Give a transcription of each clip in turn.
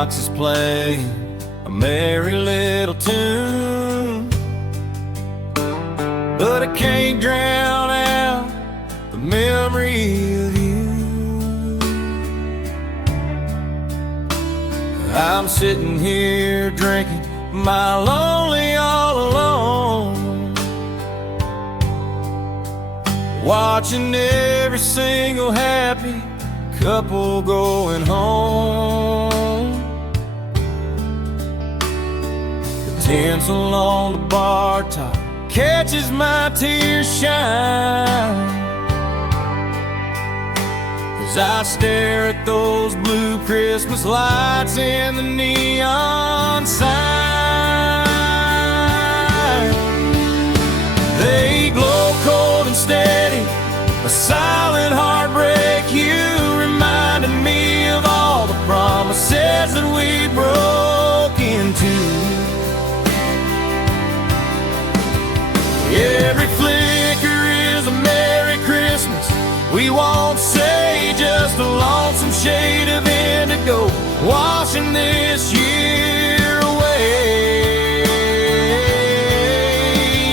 jukebox is playing a merry little tune, but I can't drown out the memory of you. I'm sitting here drinking my lonely all alone, watching every single happy couple going home. The tinsel on the bar top catches my tears shine as I stare at those blue Christmas lights in the neon sign. They glow cold and steady, a silent heartbreak. You reminded me of all the promises that we broke into. Every flicker is a Merry Christmas. We won't say, just a lonesome shade of indigo washing this year away.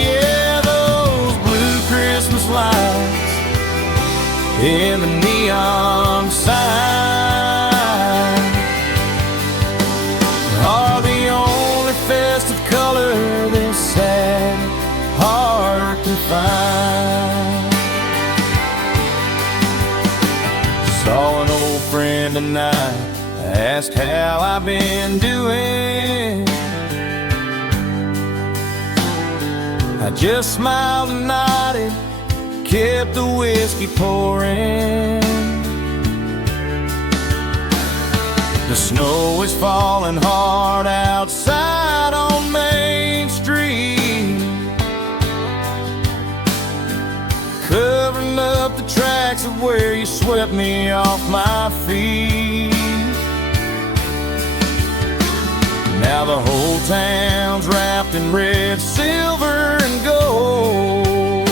Yeah, those blue Christmas lights in the neon sign are the only festive color this sad heart can find. Saw an old friend tonight, asked how I've been doing. I just smiled and nodded, kept the whiskey pouring. The snow is falling hard outside on Main Street, covering up the tracks of where you swept me off my feet. Now the whole town's wrapped in red, silver, and gold,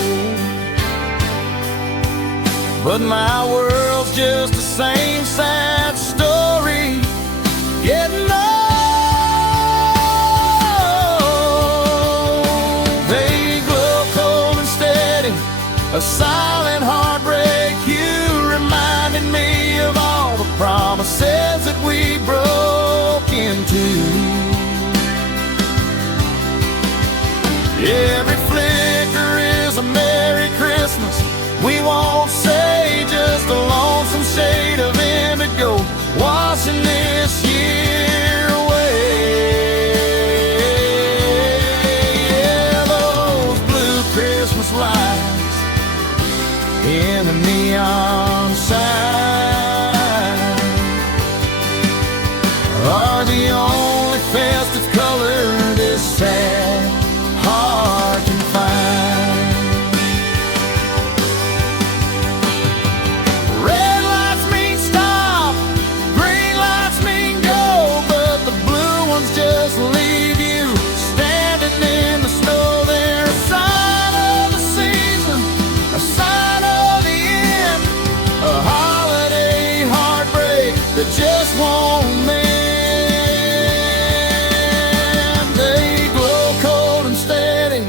but my world's just the same sad story, getting old. They glow cold and steady, a silent heartbreak. You reminded me of all the promises that we broke into. Every flicker is a Merry Christmas. We won't say, just a lonesome shade of indigo washing this year away. Yeah, those blue Christmas lights in the neon sign are the only festive color this sad heart can find. Red lights mean stop, green lights mean go, but the blue ones just leave you standing in the snow. They're a sign of the season, a sign of the end, a holiday heartbreak that just won't mend. They glow cold and steady,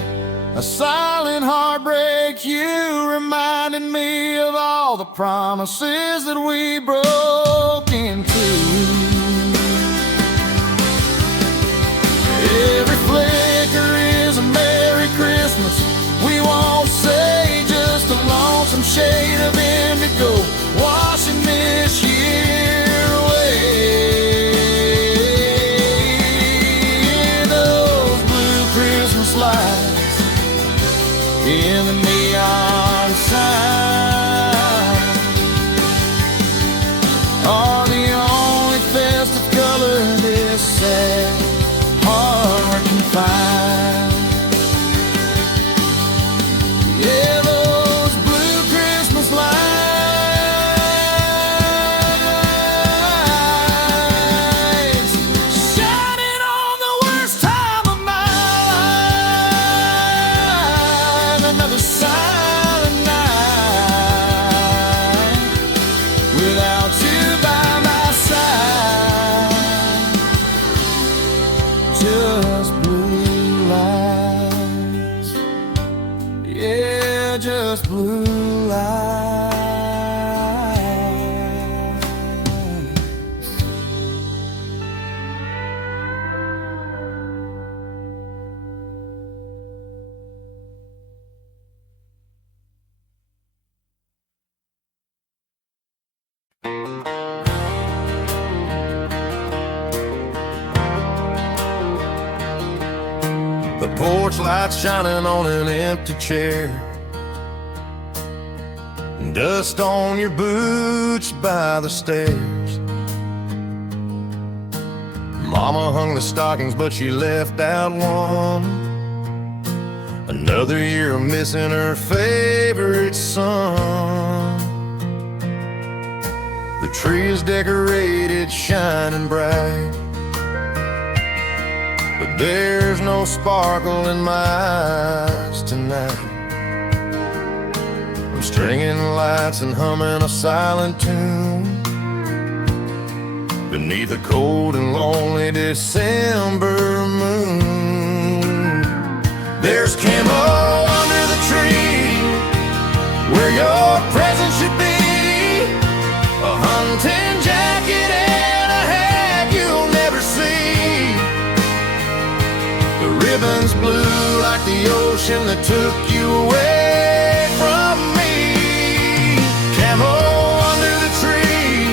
a silent heartbreak. You reminded me of all the promises that we broke into. Every flicker is a Merry Christmas. We won't say, just a lonesome shade of indigo washing this year away. Those blue Christmas lights in the neon sign are the just blue lights. The porch lights shining on an empty chair, dust on your boots by the stairs. Mama hung the stockings, but she left out one. Another year of missing her favorite son. The tree is decorated, shining bright, but there's no sparkle in my eyes tonight. I'm stringing lights and humming a silent tune beneath a cold and lonely December moon. There's camo under the tree where your present should be, a hunting jacket and a hat you'll never see. The ribbon's blue like the ocean that took you away from me. Camo under the tree,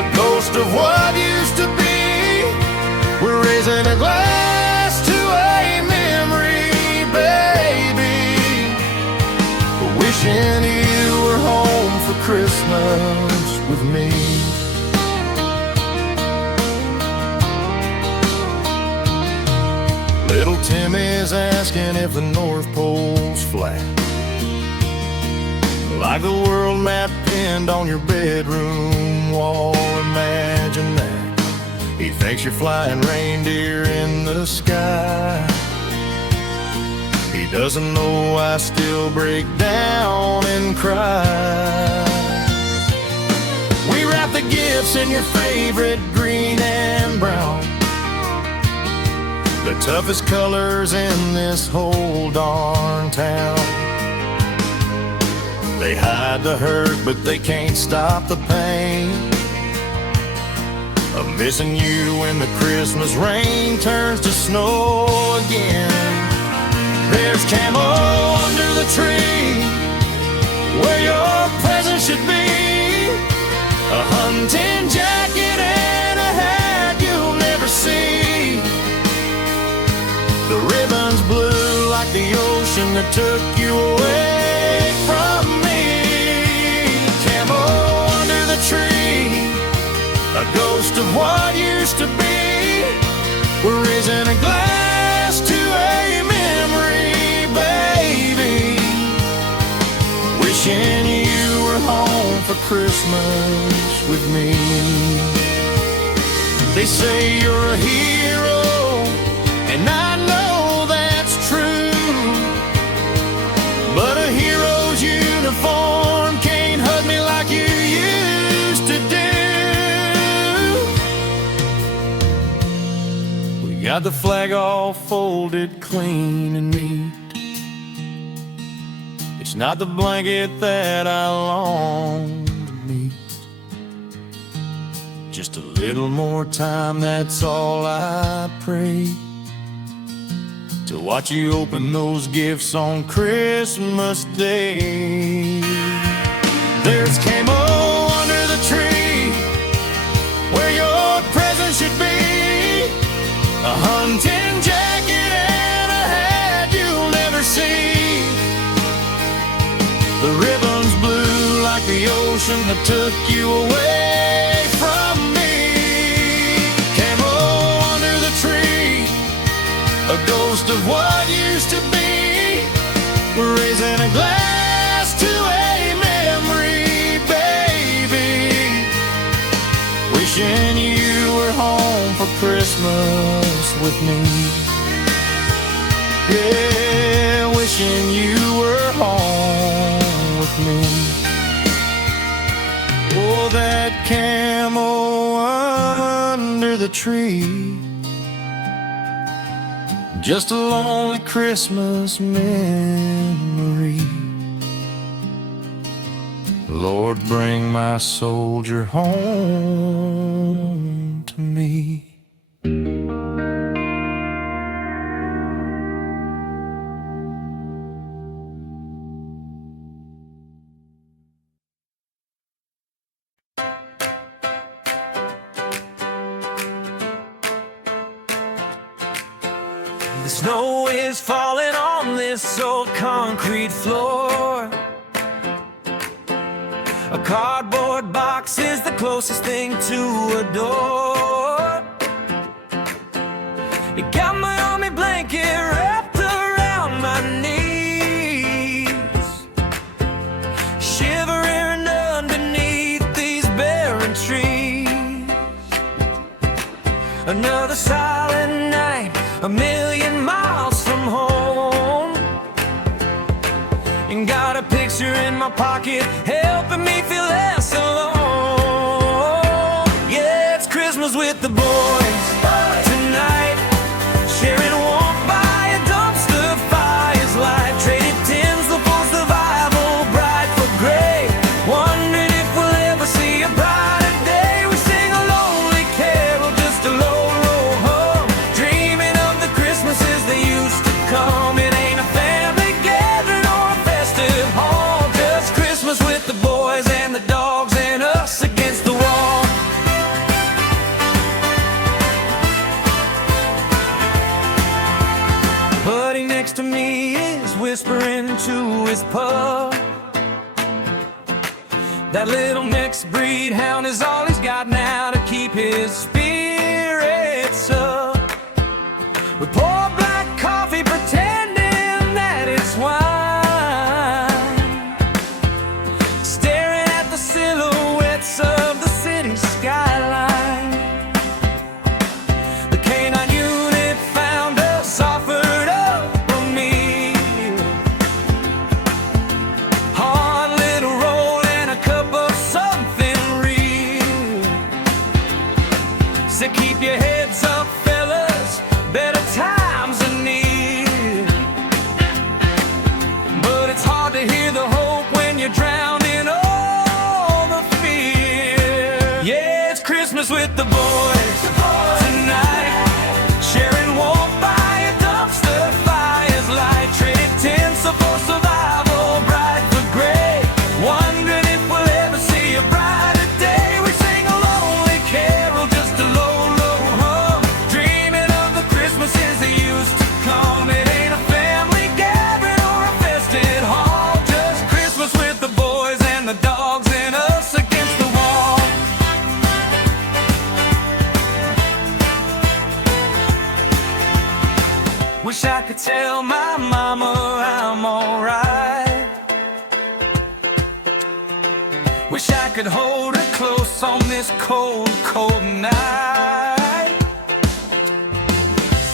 a ghost of what used to be. We're raising a glass to a memory, baby, wishing you were home for Christmas with me. Little Timmy's asking if the North Pole's flat, like the world map pinned on your bedroom wall. Imagine that. He thinks you're flying reindeer in the sky. He doesn't know I still break down and cry. We wrap the gifts in your favorite green and brown, the toughest colors in this whole darn town. They hide the hurt, but they can't stop the pain of missing you when the Christmas rain turns to snow again. There's camo under the tree where your present should be, a hunting jacket and a hat you'll never see. The ribbon's blue like the ocean that took you away from me. Camo under the tree, a ghost of what used to be. We're raising a glass to a memory, baby, wishing you were home for Christmas with me. They say you're a hero, and I know that's true, but a hero's uniform can't hug me like you used to do. We got the flag all folded clean and neat. It's not the blanket that I long to meet. Just a little more time, that's all I pray, to watch you open those gifts on Christmas Day. There's camo under the tree where your present should be, a hunting jacket and a hat you'll never see. The ribbon's blue like the ocean that took you away from me. Camo under the tree, a ghost of what used to be. We're raising a glass to a memory, baby, wishing you were home for Christmas with me. Yeah, wishing you were home with me. Oh, that camo under the tree, just a lonely Christmas memory. Lord, bring my soldier home to me. The snow is falling on this old concrete floor. A cardboard box is the closest thing to a door. You got my army blanket wrapped around my knees, shivering underneath these barren trees. Another silent night, a million miles from home, and got a picture in my pocket helping me feel less alone. Yeah, it's Christmas with the boys tonight, sharing warmth by a dumpster fire's light, traded tinsel for survival, bright for gray, wondering if we'll ever see a brighter day. We sing a lonely carol, just a low roll hum, dreaming of the Christmases that used to come. It ain't a family gathering or a festive hall, just Christmas with the boys and the dogs and us against the wall. Buddy next to me is whispering to his pup. That little mixed breed hound is all he's got now to keep his spirits up. We pour black coffee pretending that it's wine, staring at the silhouettes of the city skyline. The canine unit found us, offered up a meal, hard little roll and a cup of something real. So keep your heads up, fellas, better times are near. But it's hard to hear the hope when you're drowned in all the fear. Yeah, it's Christmas with the boys tonight, sharing warmth by a dumpster fire's light, traded tinsel for survival, bright for gray, wondering if we'll ever see a brighter day. We sing a lonely carol, just a low, low hum, dreaming of the Christmases that used to come. It ain't a family gathering or a festive hall, just Christmas with the boys and the dogs and us against the wall. Wish I could tell my mama I'm alright. Wish I could hold her close on this cold, cold night.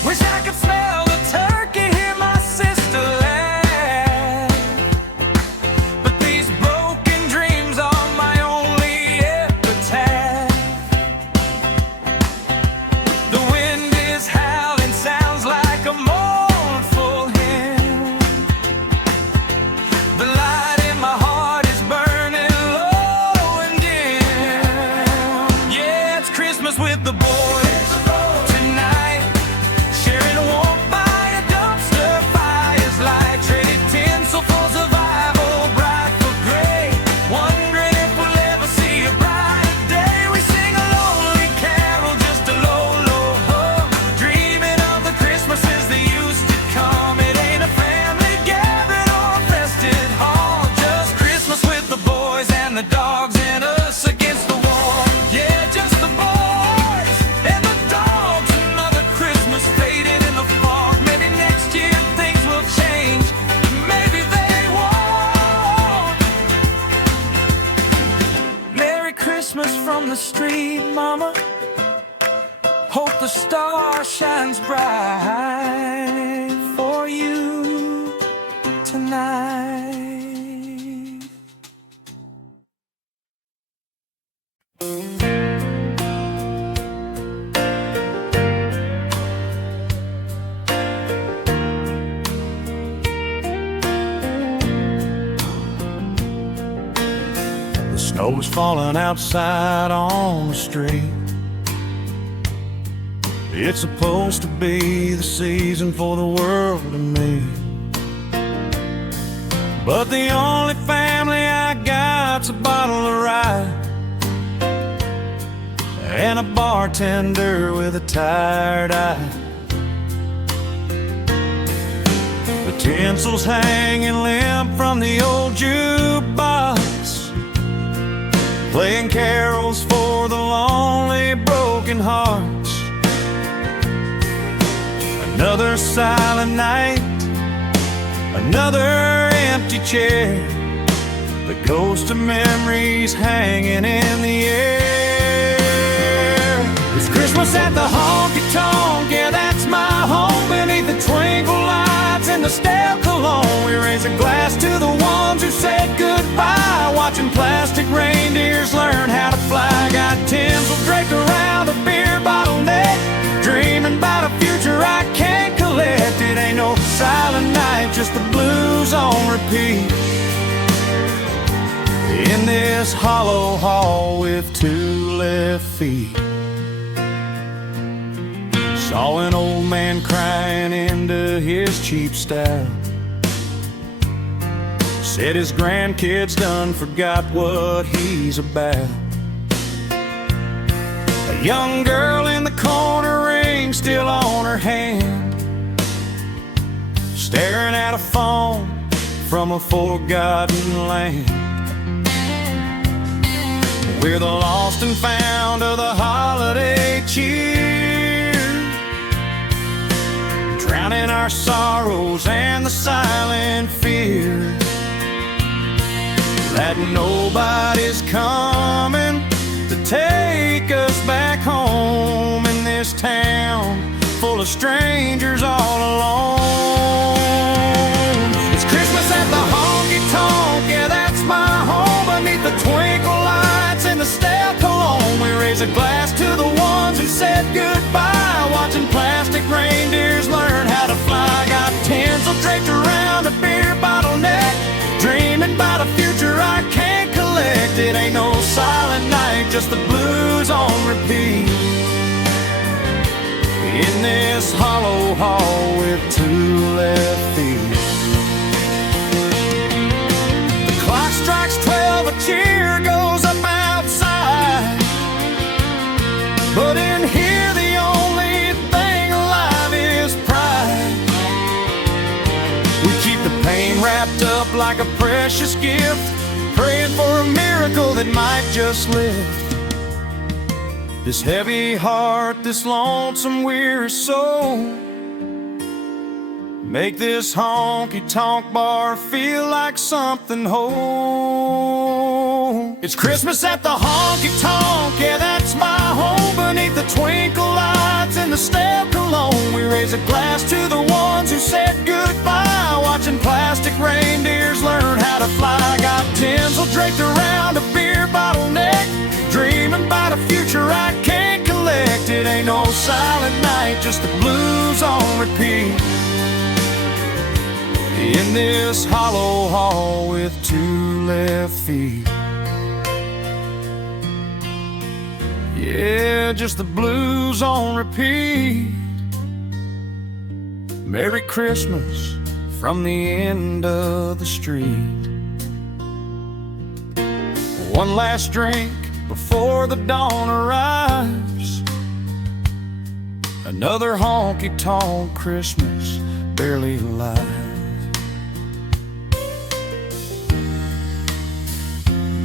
Wish I could smell the turkey, hear my sister laugh. But these broken dreams are my only epitaph. The wind is howling, sounds like a mournful hymn. The light in my heart is burning low and dim. Yeah, it's Christmas with the boys tonight, sharing warmth by a dumpster fire's light, traded tinsel for survival, bright for gray, wondering if we'll ever see a brighter day. We sing a lonely carol, just a low, low hum, dreaming of the Christmases that used to come. It ain't a family gathering or a festive hall, just Christmas with the boys and the dogs and us against the wall. Yeah, just the boys and the dogs. Another Christmas faded in the fog. Maybe next year things will change, maybe they won't. Merry Christmas from the street, mama. Hope the star shines bright for you tonight. Snow's falling outside on the street. It's supposed to be the season for the world to meet, but the only family I got's a bottle of rye and a bartender with a tired eye. The tinsel's hanging limp from the old jukebox, playing carols for the lonely broken hearts. Another silent night, another empty chair, the ghost of memories hanging in the air. It's Christmas at the Honky Tonk, yeah, that's my home. Beneath the twinkle lights and the stale cologne, we raise a glass to the ones who said goodbye, watching plastic reindeers learn how to fly. Got tinsel draped around a beer bottle neck, dreaming about a future I can't collect. It ain't no silent night, just the blues on repeat, in this hollow hall with two left feet. Saw an old man crying into his cheap stout, said his grandkids done forgot what he's about. A young girl in the corner, ring still on her hand, staring at a phone from a forgotten land. We're the lost and found of the holiday cheer, drowning our sorrows and the silent fear that nobody's coming to take us back home in this town full of strangers all alone. It's Christmas at the Honky Tonk, yeah, that's my home. Beneath the twinkle lights and the stale cologne, we raise a glass to the ones who said goodbye, watching plastic reindeers learn how to fly. Got tinsel draped around a beer bottle neck, dreaming about a future I can't collect. It ain't no silent night, just the blues on repeat, in this hollow hall with two left feet. The clock strikes 12, a cheer goes up outside, but in here the only thing alive is pride. We keep the pain wrapped up like a precious gift, praying for a miracle that might just lift this heavy heart, this lonesome weary soul. Make this honky tonk bar feel like something whole. It's Christmas at the honky tonk, yeah, that's my home. Beneath the twinkle lights and the stale cologne, we raise a glass to the ones who said goodbye, watching plastic reindeers learn how to fly. Got tinsel draped around a beer bottle neck, dreaming about a future I can't collect. It ain't no silent night, just the blues on repeat, in this hollow hall with two left feet. Yeah, just the blues on repeat. Merry Christmas from the end of the street. One last drink before the dawn arrives, another honky tonk Christmas barely alive.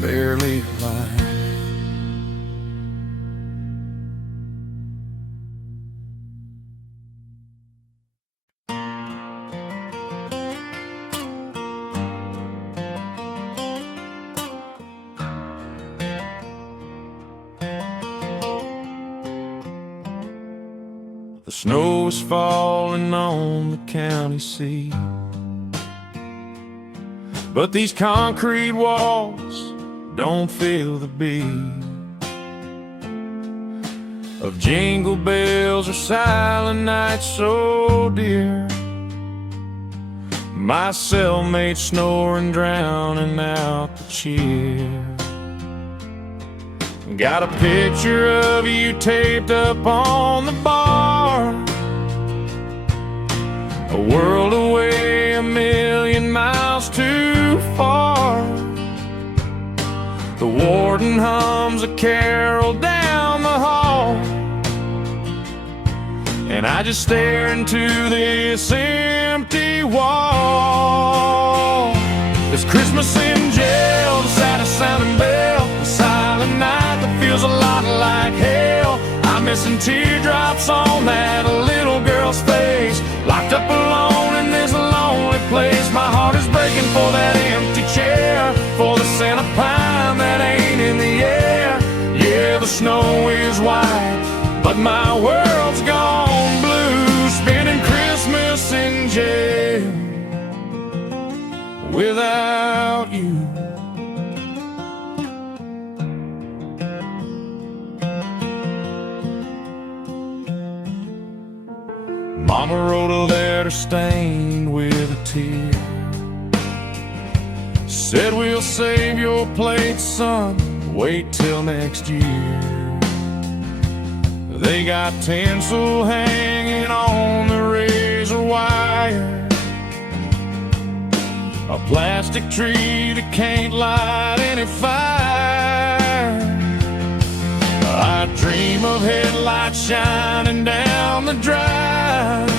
Barely alive. The snow is falling on the county seat, but these concrete walls don't feel the beat of jingle bells or silent nights so dear. My cellmate snoring, drowning out the cheer. Got a picture of you taped up on the bar. A world away, a million miles too far. The warden hums a carol down the hall, and I just stare into this empty wall. It's Christmas in jail, the saddest sounding bell, a silent night that feels a lot like hell. I'm missing teardrops on that little girl's face, locked up alone in this lonely place. My heart is breaking for that empty chair, for the scent of pine that ain't in the air. Yeah, the snow is white, but my world's gone blue, spending Christmas in jail without you. Mama wrote a letter stained with a tear, said we'll save your plate, son, wait till next year. They got tinsel hanging on the razor wire, a plastic tree that can't light any fire. I dream of headlights shining down the drive,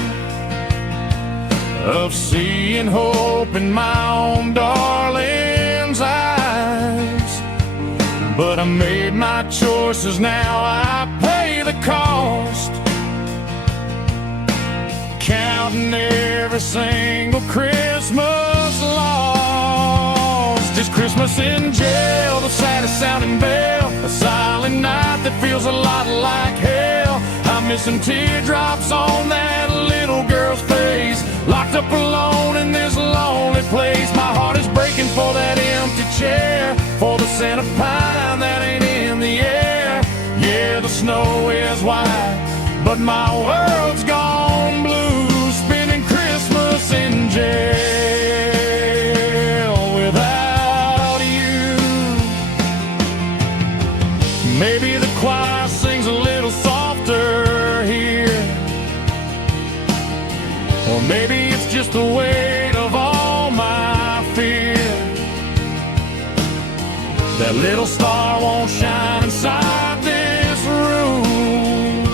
of seeing hope in my own darling's eyes. But I made my choices, now I pay the cost, counting every single Christmas lost. It's Christmas in jail, the saddest sounding bell, a silent night that feels a lot like hell. I'm missing teardrops on that little girl's face, locked up alone in this lonely place. My heart is breaking for that empty chair, for the scent of pine that ain't in the air. Yeah, the snow is white, but my world's gone blue, spending Christmas in jail without you. Maybe the choir sings a little softer here, or maybe it's just the weight of all my fear. That little star won't shine inside this room,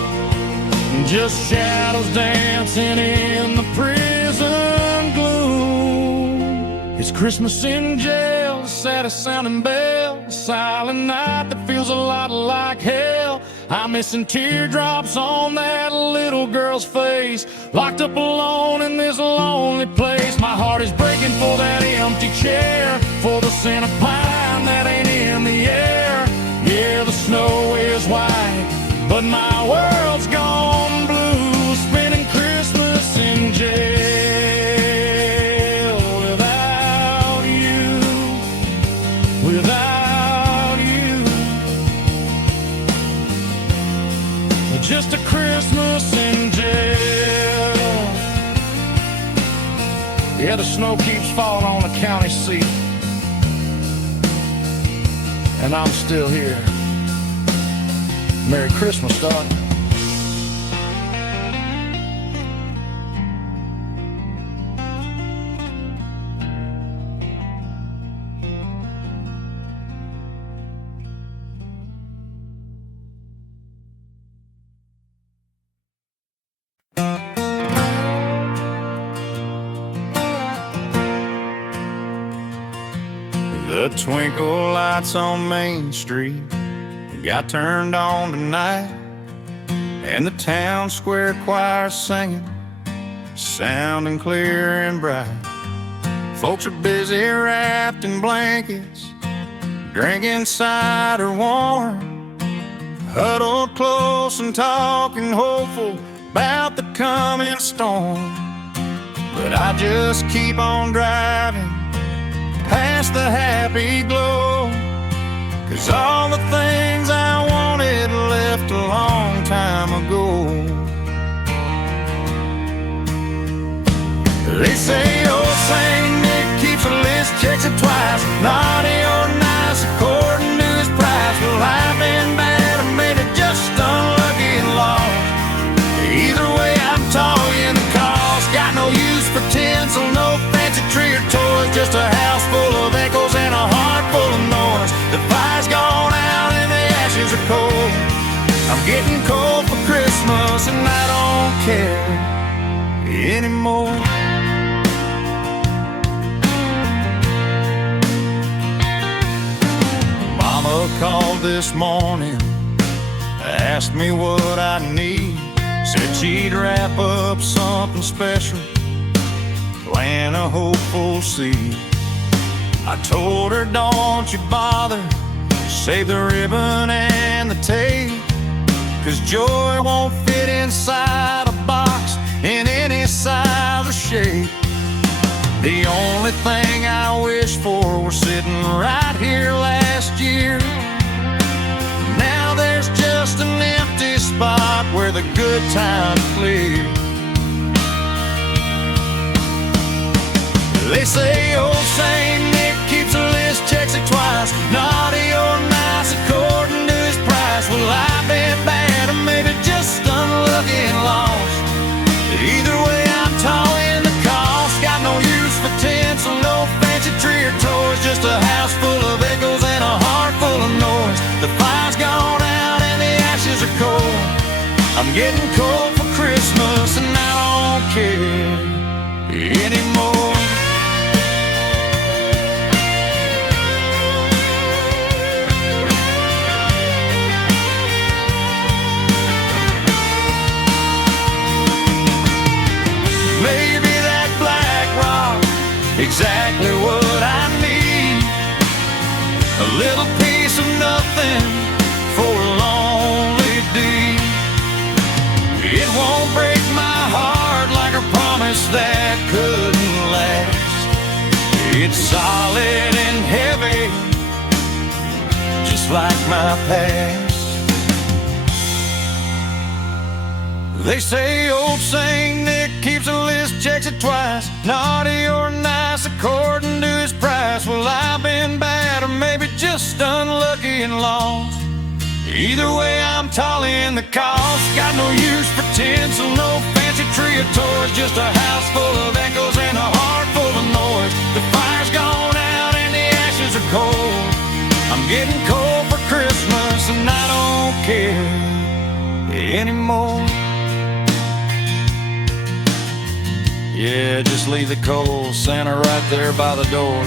just shadows dancing in the prison gloom. It's Christmas in jail, the saddest sounding bell, a silent night that feels a lot like hell. I'm missing teardrops on that little girl's face, locked up alone in this lonely place. My heart is breaking for that empty chair, for the scent of pine that ain't in the air. Yeah, the snow is white, but my world's gone blue, spending Christmas in jail without you, without you. Just a Christmas in jail. Yeah, the snow keeps falling on the county seat, and I'm still here. Merry Christmas, dog. The twinkle lights on Main Street got turned on tonight, and the town square choir singing, sounding clear and bright. Folks are busy wrapped in blankets, drinking cider warm, huddled close and talking hopeful about the coming storm. But I just keep on driving past the happy glow, 'cause all the things I wanted left a long time ago. They say old Saint Nick keeps a list, checks it twice, naughty or nice according to his price. Well, I've been anymore. Mama called this morning, asked me what I need. Said she'd wrap up something special, plant a hopeful seed. I told her, don't you bother, save the ribbon and the tape, 'cause joy won't fit inside a box in any size or shape. The only thing I wish for was sitting right here last year. Now there's just an empty spot where the good times clear. They say old Saint Nick keeps a list, checks it twice, naughty or nice according to his price. Well, I've been bad or maybe just unlucky and lost. Either way, I'm tall in the cost. Got no use for tinsel, no fancy tree or toys, just a house full of echoes and a heart full of noise. The fire's gone out and the ashes are cold. I'm getting cold for Christmas and I don't care anymore. Exactly what I need. A little piece of nothing for a lonely deed. It won't break my heart like a promise that couldn't last. It's solid and heavy, just like my past. They say old Saint Nick keeps a list, checks it twice, naughty or nice according to his price. Well, I've been bad or maybe just unlucky and lost. Either way, I'm tall in the cost. Got no use for tinsel, no fancy tree or toys, just a house full of echoes and a heart full of noise. The fire's gone out and the ashes are cold. I'm getting cold for Christmas and I don't care anymore. Yeah, just leave the cold Santa right there by the door.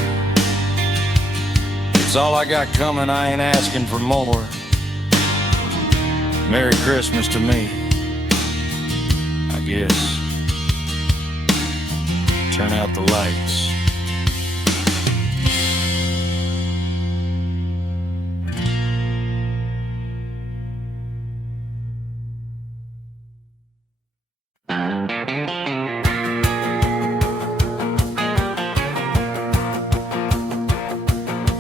It's all I got coming, I ain't asking for more. Merry Christmas to me, I guess. Turn out the lights.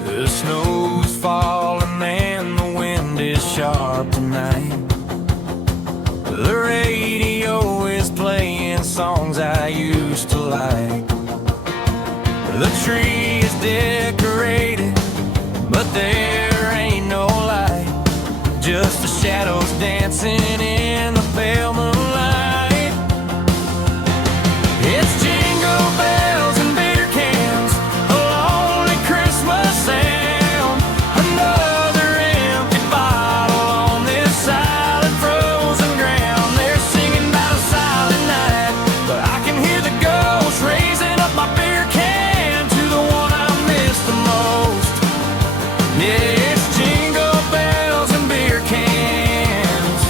The snow's falling and the wind is sharp tonight. The radio is playing songs I used to like. The tree is decorated, but there ain't no light. Just the shadows dancing in the pale moonlight. It's jingle bells and beer cans, a lonely Christmas sound. Another empty bottle on this silent frozen ground. They're singing about a silent night, but I can hear the ghost raising up my beer can to the one I miss the most. Yeah, it's jingle bells and beer cans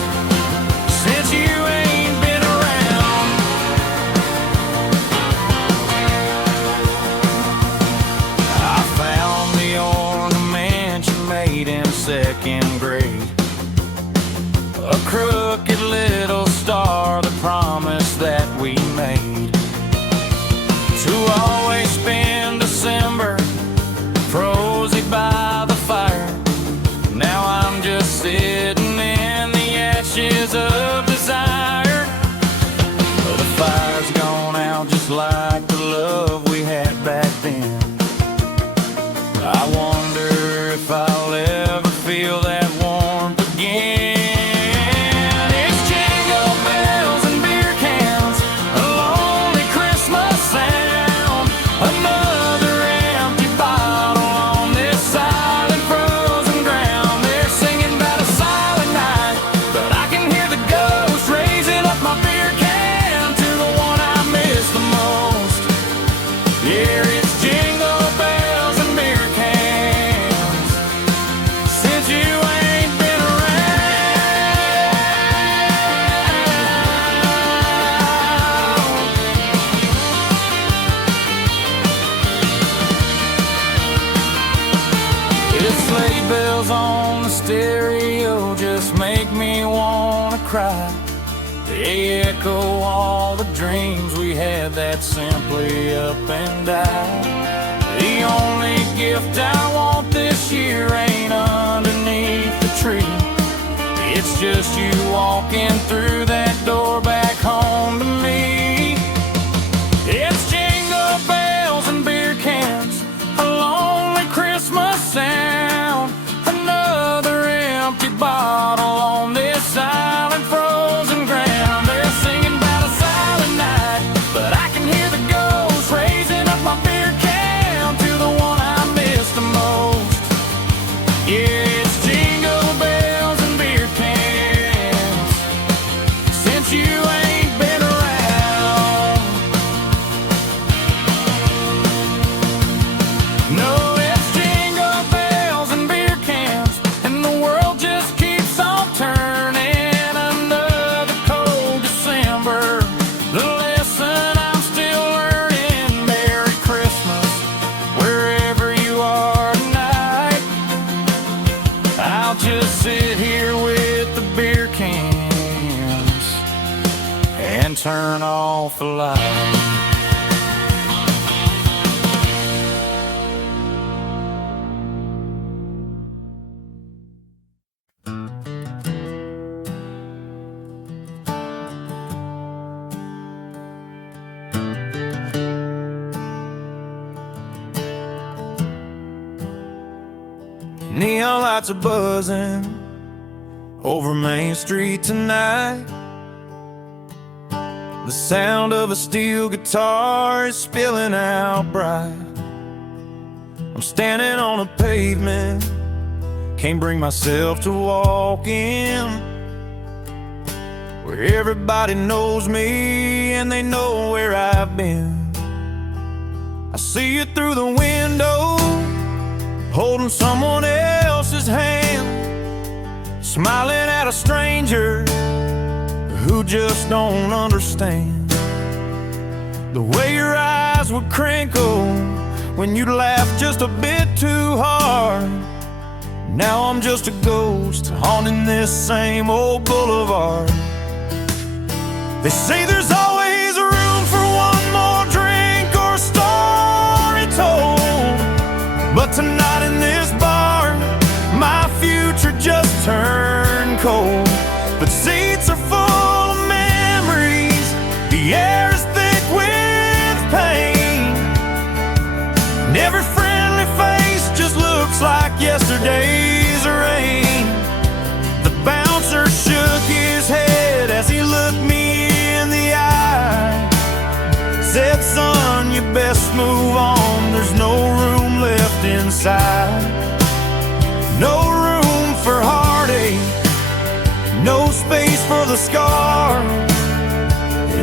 since you ain't been around. I found the ornament you made in second grade, a crooked little star, the promise that we made to always spend December frozen by the fire. Now I'm just sitting in the ashes of desire. The fire's gone out just like the love we had back then. I wonder if I'll ever feel that warmth again. It's jingle bells and beer cans, a lonely Christmas sound. Another empty bottle on this silent frozen ground. They're singing about a silent night, but I can hear the ghost raising up my beer can to the one I miss the bells on the stereo just make me wanna cry. They echo all the dreams we had that simply up and down. The only gift I want this year ain't underneath the tree. It's just you walking through that door back home to me. It's jingle bells and beer cans, a lonely Christmas sound, another empty bottle on this silent frozen ground. They're singing about a silent night, but I can hear the ghosts raising up my beer can to the one I miss the most. Yeah, it's jingle bells and beer cans since you ain't been around. No, it's jingle bells and beer cans, and the world just keeps on turning. Another cold December, the lesson I'm still learning. Merry Christmas, wherever you are tonight. I'll just sit here with the beer cans and turn off the light. Neon lights are buzzing over Main Street tonight. The sound of a steel guitar is spilling out bright. I'm standing on a pavement, can't bring myself to walk in, where everybody knows me and they know where I've been. I see you through the window, holding someone else's hand, smiling at a stranger who just don't understand. The way your eyes would crinkle when you'd laugh just a bit too hard. Now I'm just a ghost haunting this same old boulevard. They say there's always room for one more drink or a story told, but tonight in this bar, my future just turned cold. But seats are full of memories, the air is thick with pain, and every friendly face just looks like yesterday's rain. The bouncer shook his head as he looked me in the eye, said, son, you best move on, there's no room left inside. No room for heartache, no space for the scars.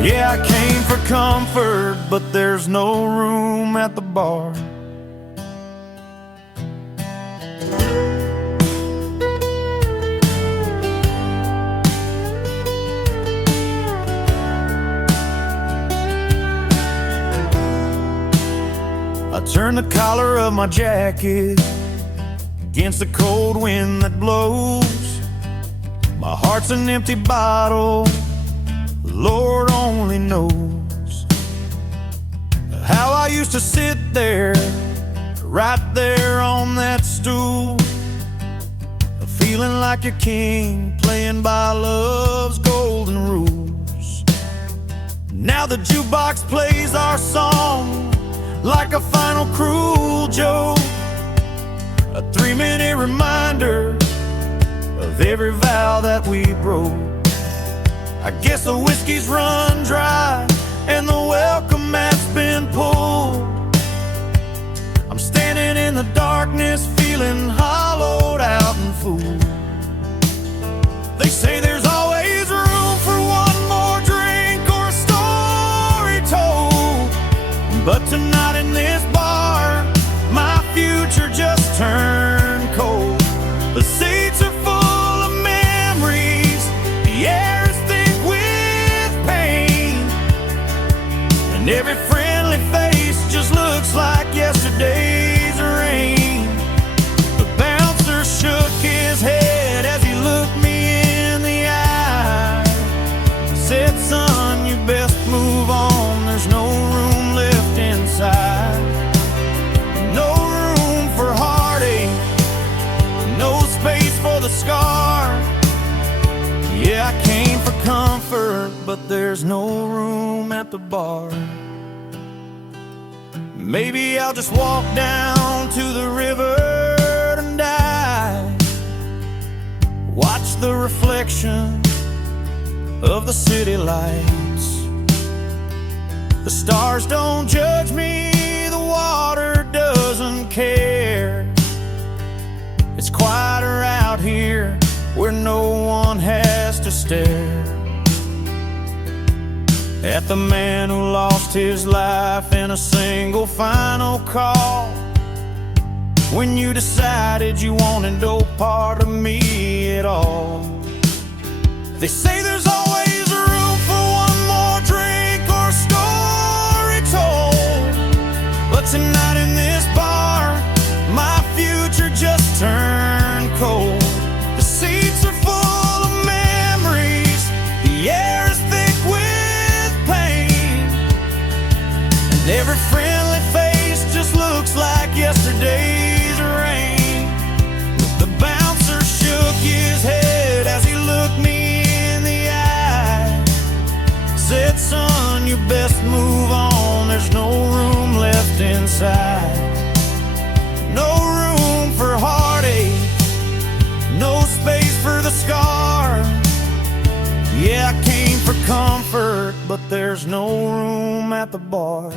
Yeah, I came for comfort, but there's no room at the bar. I turn the collar of my jacket against the cold wind that blows. My heart's an empty bottle, the Lord only knows how I used to sit there, right there on that stool, feeling like a king playing by love's golden rules. Now the jukebox plays our song like a final cruel joke, a 3-minute reminder of every vow that we broke. I guess the whiskey's run dry and the welcome mat's been pulled. I'm standing in the darkness feeling hollowed out and fooled. They say there's always room for one more drink or a story told, but tonight in this bar, my future just turned cold. The seats are full of memories, the air is thick with pain, and every friendly face just looks like yesterday's rain. the bar. Maybe I'll just walk down to the river tonight, watch the reflection of the city lights. The stars don't judge me, the water doesn't care. It's quieter out here where no one has to stare at the man who lost his life in a single final call. When you decided you wanted no part of me at all. They say there's always room for one more drink or story told, but tonight in this bar, my future just turned cold. The seats are full of memories, the air is thick with pain, and every friendly face just looks like yesterday's rain. The bouncer shook his head as he looked me in the eye, said, son, you best move on, there's no room left inside. No room for heartache, no space for the scar. Yeah, I came for comfort, but there's no room at the bar.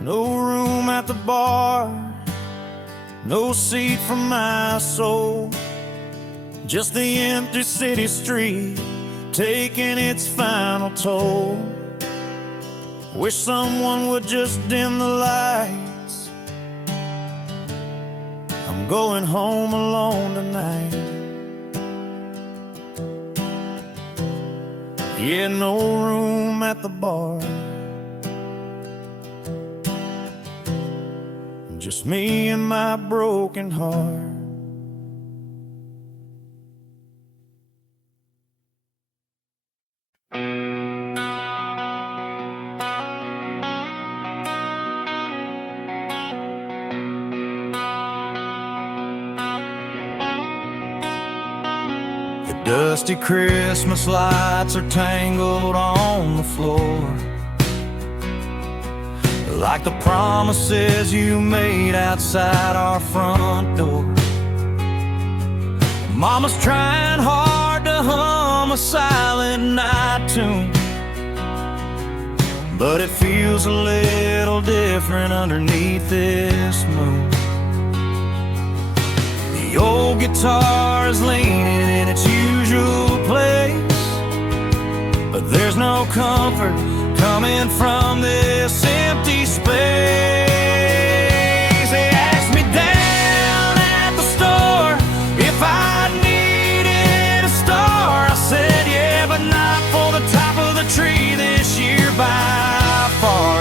No room at the bar, no seat for my soul. Just the empty city street taking its final toll. Wish someone would just dim the lights. I'm going home alone tonight. Yeah, no room at the bar. Just me and my broken heart. The dusty Christmas lights are tangled on the floor, like the promises you made outside our front door. Mama's trying hard to hum a silent night tune, but it feels a little different underneath this moon. The old guitar is leaning in its usual place, but there's no comfort coming from this empty space. They asked me down at the store if I needed a star. I said yeah, but not for the top of the tree this year by far.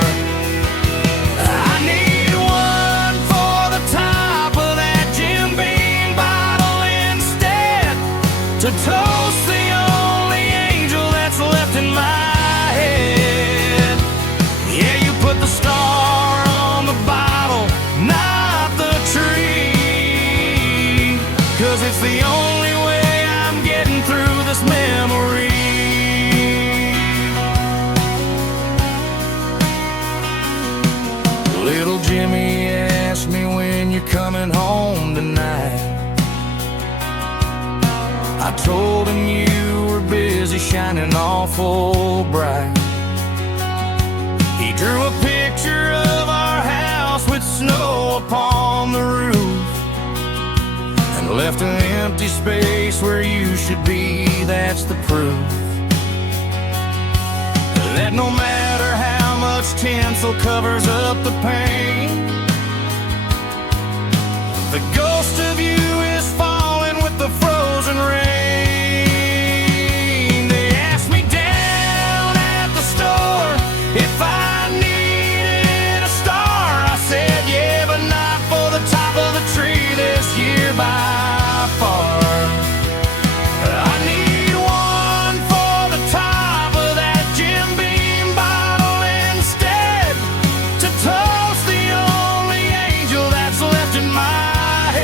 I need one for the top of that Jim Beam bottle instead, to toast the only angel that's left in my head. Yeah, you put the star on the bottle, not the tree, 'cause it's the only way I'm getting through this memory. Little Jimmy asked me when you're coming home tonight. I told him you were busy shining awful bright. He drew a picture of our house with snow upon the roof, and left an empty space where you should be. That's the proof that no matter how much tinsel covers up the pain, the ghost of you is falling with the frozen rain. They asked me down at the store if I needed a star. I said yeah, but not for the top of the tree this year by far. I need one for the top of that Jim Beam bottle instead, to toast the only angel that's left in my head.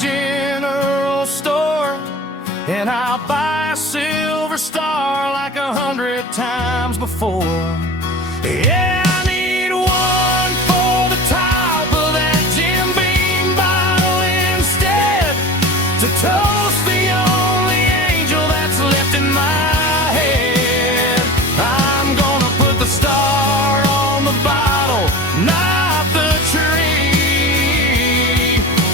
general store, and I'll buy a silver star like 100 times before. Yeah, I need one for the top of that Jim Beam bottle instead, to toast the only angel that's left in my head. I'm gonna put the star on the bottle, not the tree,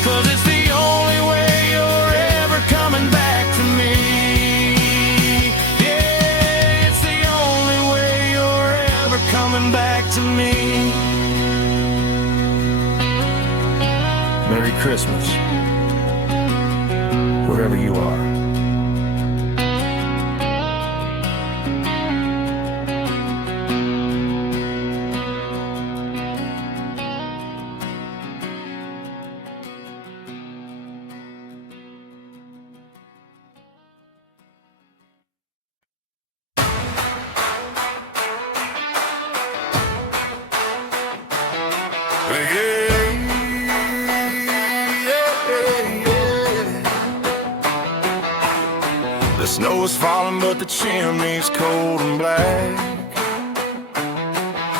'cause it's the only way you're ever coming back to me. Yeah, it's the only way you're ever coming back to me. Merry Christmas, wherever you are. The snow is falling, but the chimney's cold and black.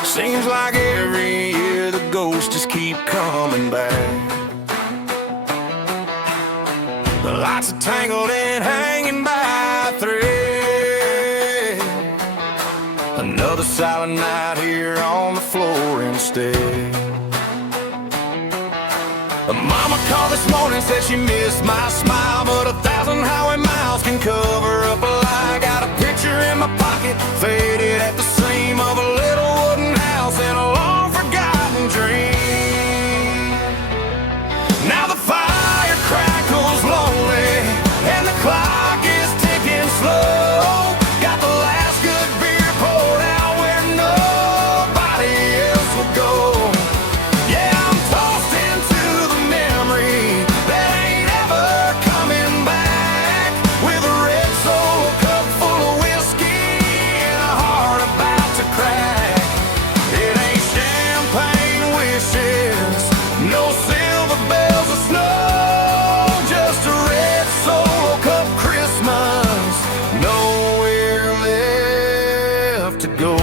Seems like every year the ghosts just keep coming back. The lights are tangled and hanging by a thread. Another silent night here on the floor instead. Mama called this morning, said she missed my smile, but 1,000 highway miles can cover up a lie. Got a picture in my pocket, faded at the seam of a little wooden house and a long forgotten dream. Now the fire crackles lonely and the clock is ticking slow. Got the last good beer poured out where nobody else will go. Yeah, I'm tossed into the memory that ain't ever coming back, with a red Solo cup full of whiskey and a heart about to crack. It ain't champagne wishes, no silver bells or snow, just a red Solo cup Christmas, nowhere left to go.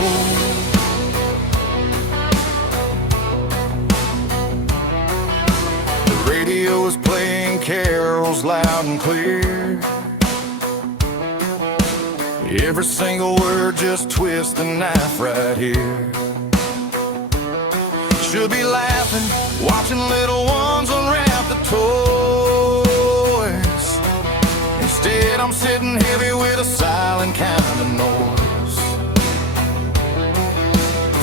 The radio is playing carols loud and clear. Every single word just twists the knife right here. Should be laughing, watching little ones unwrap the toys. Instead, I'm sitting heavy with a silent kind of noise.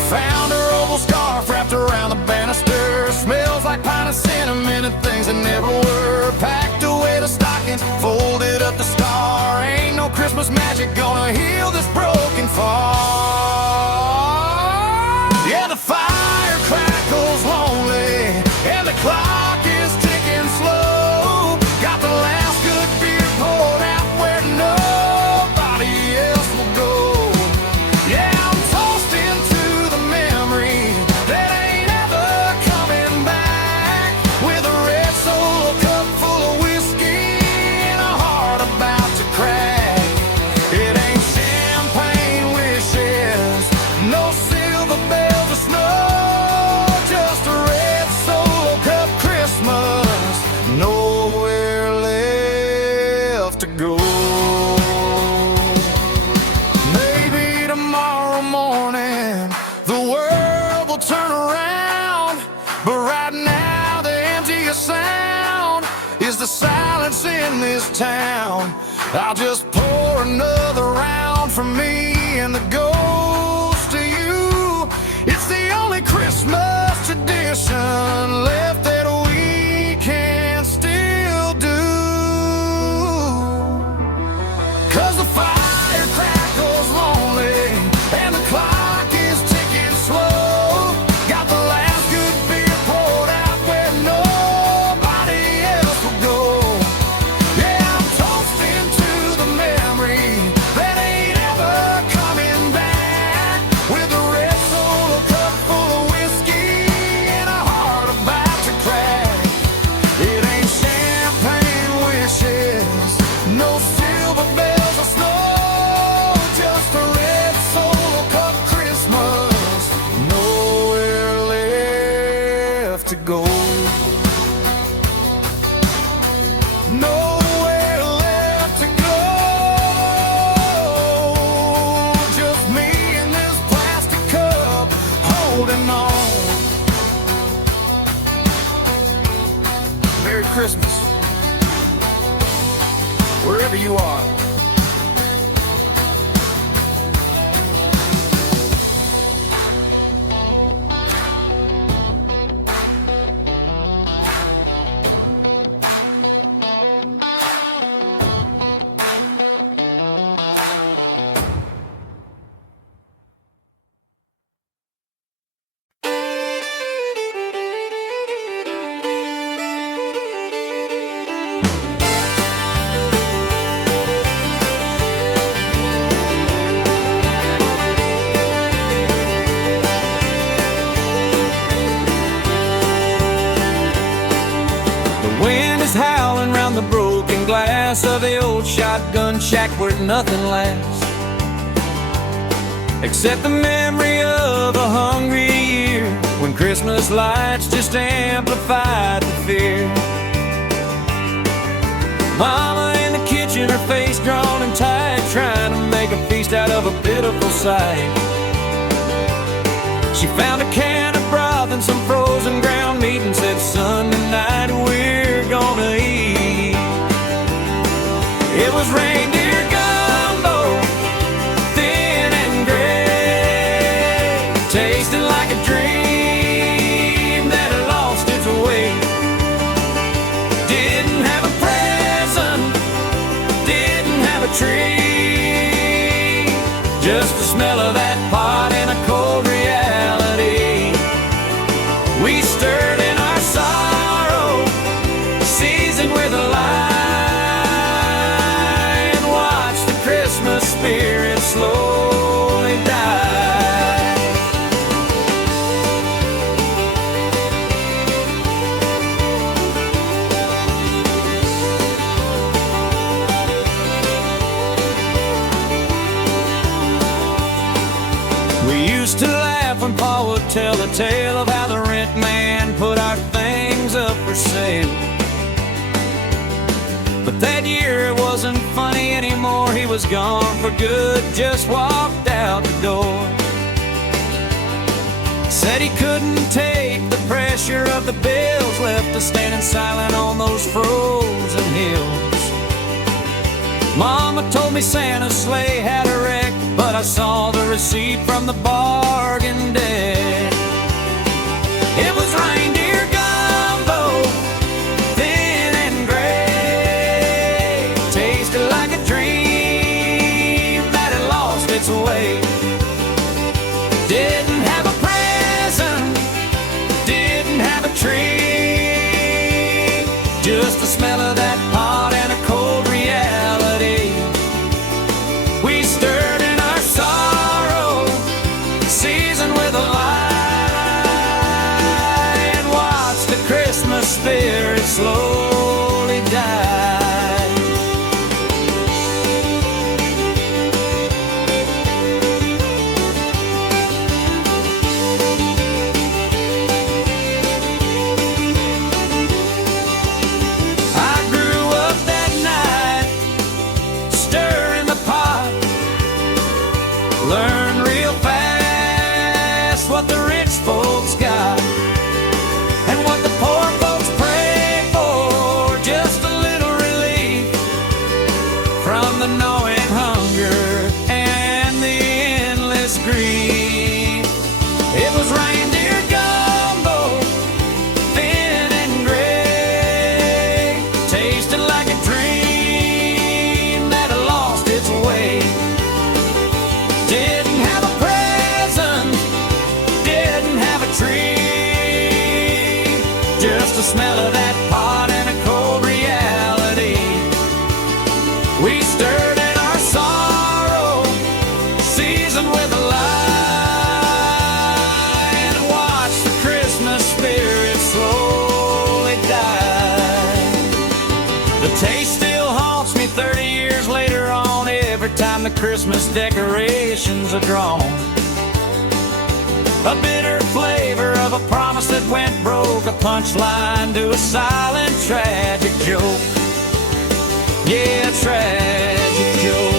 Found her oval scarf wrapped around the banister. Smells like pine and cinnamon and things that never were. Packed away the stockings, folded up the star. Ain't no Christmas magic gonna heal this broken fall. Yeah, the fire crackles lonely and the clock is ticking slow. Got the last good beer poured out where nobody else will go. Yeah, I'm tossed into the memory that ain't ever coming back, with a red Solo cup full of whiskey and a heart about to crack. It ain't champagne wishes, no silver bells or snow, just a red Solo cup Christmas, nowhere left to go. Maybe tomorrow morning the world will turn around, but right now the emptiest sound is the silence in this town. I'll just pour another round for me and the ghost to you. It's the only Christmas tradition left that we can still do. 'Cause the fire crackles lonely and the clock is ticking slow. Got the last good beer poured out where nobody else will go. Yeah, I'm tossed into the memory that ain't ever coming back. nowhere left to go. Just me and this plastic cup holding on. Merry Christmas, wherever you are. Howling round the broken glass of the old shotgun shack where nothing lasts except the memory of a hungry year when Christmas lights just amplified the fear. Mama in the kitchen, her face drawn and tight, trying to make a feast out of a pitiful sight. She found a can of broth and some frozen ground meat and said, "Son, tonight we're gonna eat." It was reindeer gumbo, thin and gray, tasted like a dream that had lost its way. Didn't have a present, didn't have a tree, just the smell of that pot and a cold reality. We stirred in our sorrow, seasoned with a lie, and watched the Christmas spirit slowly die. We used to laugh when Pa would tell the tale of how the rent man put our things up for sale. But that year it wasn't funny anymore. He was gone for good, just walked out the door. Said he couldn't take the pressure of the bills, left us standing silent on those frozen hills. Mama told me Santa's sleigh had a wreck, but I saw the receipt from the bargain deck. It was reindeer gumbo, thin and gray, tasted like a dream that had lost its way. Didn't have a present, didn't have a tree, just the smell of that pot and a cold reality. We stirred in our sorrow, seasoned with a lie, and watched the Christmas spirit slowly die. I grew up that night, stirring the pot, learned real fast what the rich folks got and what the poor folks pray for. Just a little relief from the gnawing hunger and the endless grief. It was reindeer gumbo, thin and gray, tasted like a dream that had lost its way. Didn't have a present, didn't have a tree, just the smell of that pot and a cold reality. We stirred in our sorrow, seasoned with a lie, and watched the Christmas spirit slowly die. The taste still haunts me 30 years later on, every time the Christmas decorations are drawn. A bitter flavor of a promise that went broke, a punchline to a silent tragic joke. Yeah, a tragic joke.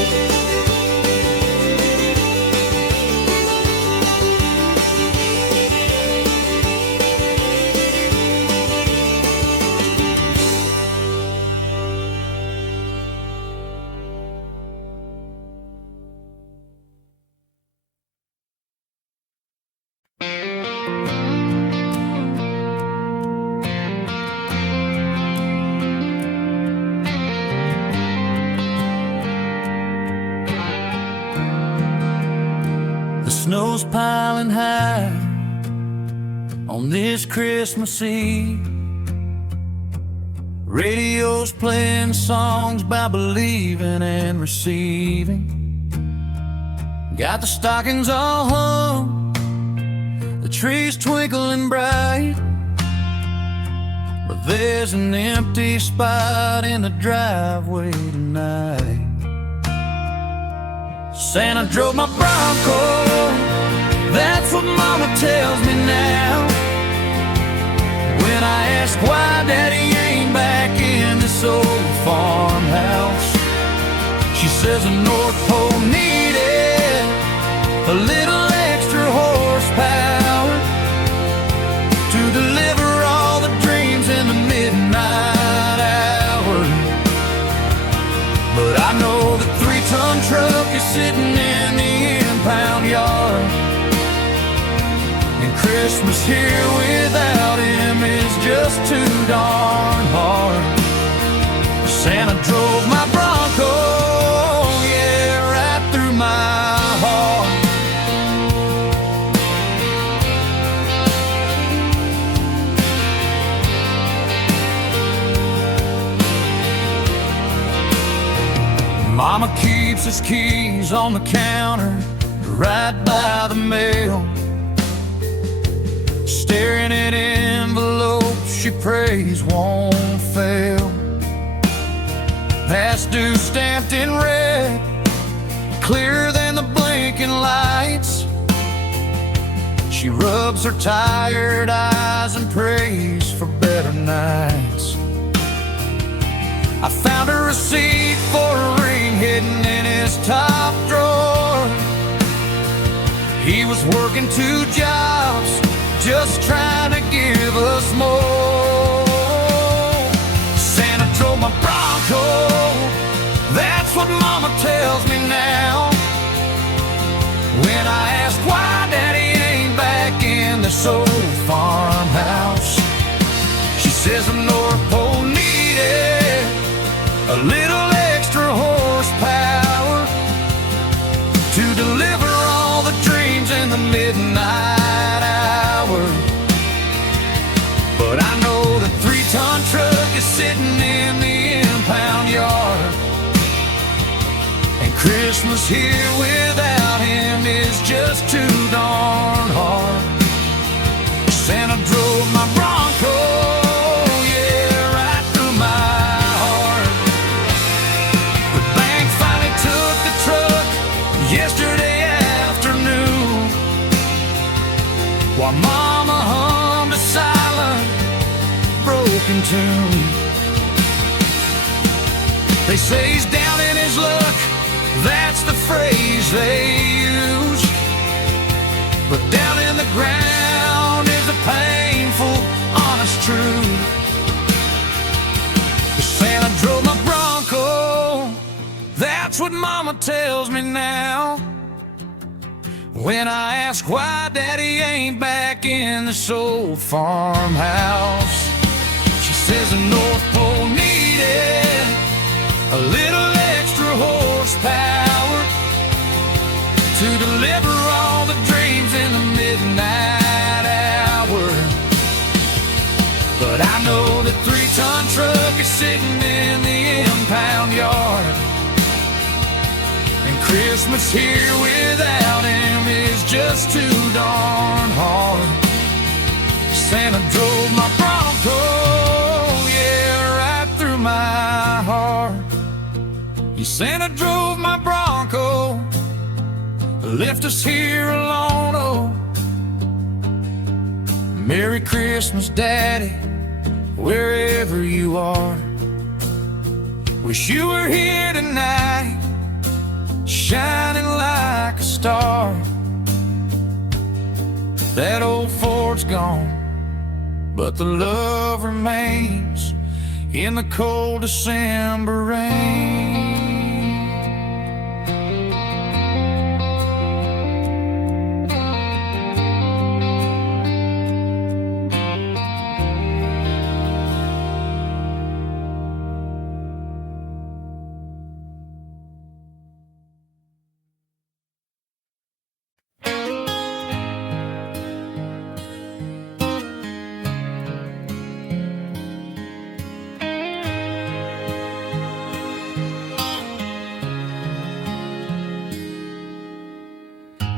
The snow's piling high on this Christmas Eve. Radio's playing songs about believing and receiving. Got the stockings all hung, the trees twinkling bright, but there's an empty spot in the driveway tonight. Santa drove my Bronco, that's what Mama tells me now. When I ask why Daddy ain't back in this old farmhouse, she says the North Pole needed a little extra horsepower to deliver all the dreams in the midnight hour. But I know the 3-ton truck is sitting in the impound yard, and Christmas here without him is just too darn hard. Santa drove my Bronco, yeah, right through my heart. Mama keeps his keys on the counter right by the mail. Staring at envelopes she prays won't fail. Past due stamped in red, clearer than the blinking lights. She rubs her tired eyes and prays for better nights. I found a receipt for a ring hidden in his top drawer. He was working 2 jobs, just trying to give us more. Santa drove my Bronco, that's what Mama tells me now. When I ask why Daddy ain't back in this old farmhouse, she says the North Pole needed a little extra horsepower to deliver all the dreams in the midnight hour. But I know the 3-ton truck is sitting in the impound yard, and Christmas here without him is just too darn hard. Santa drove my Bronco, yeah, right through my heart. The bank finally took the truck yesterday afternoon, while Mama hummed a silent, broken tune. They say he's down in his luck, that's the phrase they use. But down in the ground is a painful, honest truth. Santa drove my Bronco, that's what Mama tells me now. When I ask why Daddy ain't back in this old farmhouse, she says the North Pole needed a little extra horsepower to deliver all the dreams in the midnight hour. But I know the 3-ton truck is sitting in the impound yard, and Christmas here without him is just too darn hard. Santa drove my Bronco, yeah, right through my heart. Santa drove my Bronco, left us here alone, oh. Merry Christmas, Daddy, wherever you are. Wish you were here tonight, shining like a star. That old Ford's gone, but the love remains in the cold December rain.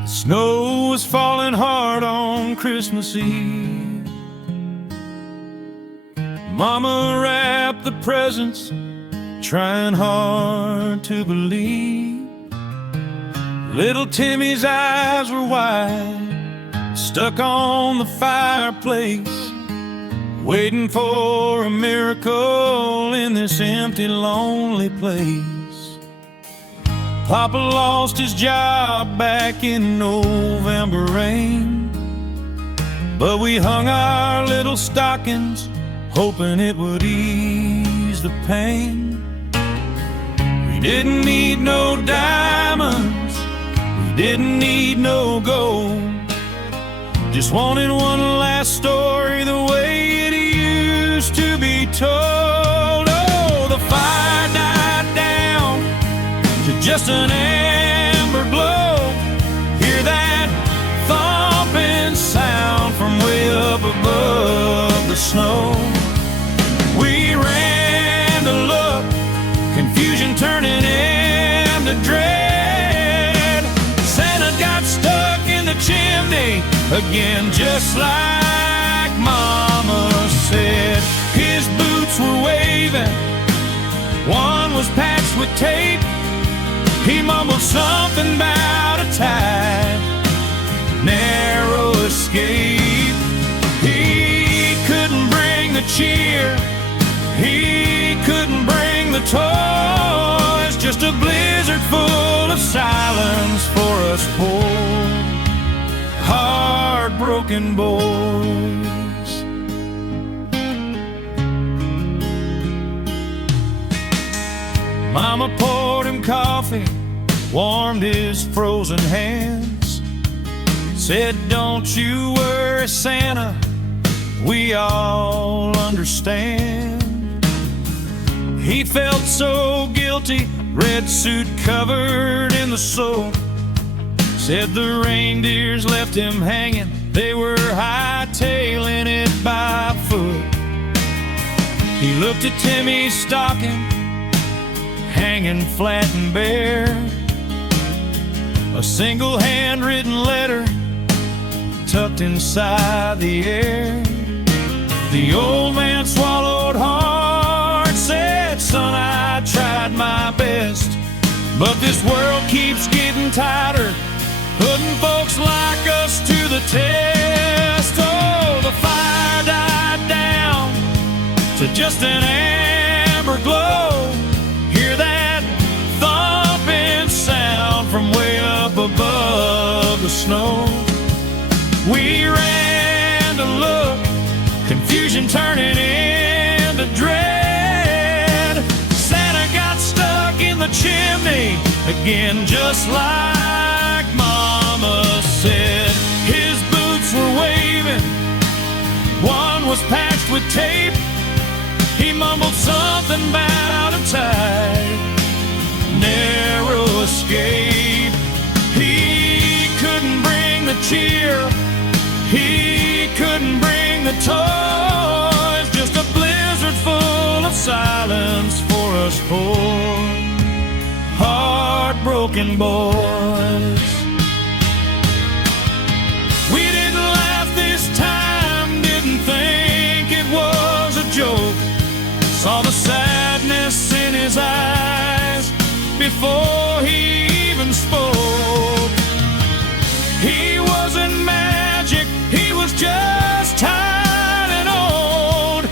Snow was falling hard on Christmas Eve. Mama wrapped the presents, trying hard to believe. Little Timmy's eyes were wide, stuck on the fireplace, waiting for a miracle in this empty, lonely place. Papa lost his job back in November rain, but we hung our little stockings, hoping it would ease the pain. We didn't need no diamonds, we didn't need no gold, just wanted one last story the way it used to be told. Oh, the fire died down to just an amber glow. Hear that thumping sound from way up above the snow. We ran to look, confusion turning into dread. Santa got stuck in the chimney again, just like Mama said. His boots were waving, one was patched with tape. He mumbled something about a tight, narrow escape. He couldn't bring the cheer, he couldn't bring the toys, just a blizzard full of silence for us poor, heartbroken boys. Mama poured him coffee, warmed his frozen hands, said, "Don't you worry, Santa, we all understand." He felt so guilty, red suit covered in the soap, said the reindeers left him hanging, they were hightailing it by foot. He looked at Timmy's stocking, hanging flat and bare, a single handwritten letter tucked inside the air. The old man swallowed hard, said, "Son, I tried my best, but this world keeps getting tighter, putting folks like us to the test." Oh, the fire died down to just an amber glow. Hear that thumping sound from way up above the snow. We ran to look, confusion turning into dread. Santa got stuck in the chimney again, just like Mama said. His boots were waving, one was patched with tape. He mumbled something about a tight, narrow escape. He couldn't bring the cheer, he couldn't bring the toys, just a blizzard full of silence for us poor, heartbroken boys. We didn't laugh this time, didn't think it was a joke, saw the sadness in his eyes before he even spoke. He wasn't magic, he was just tired and old,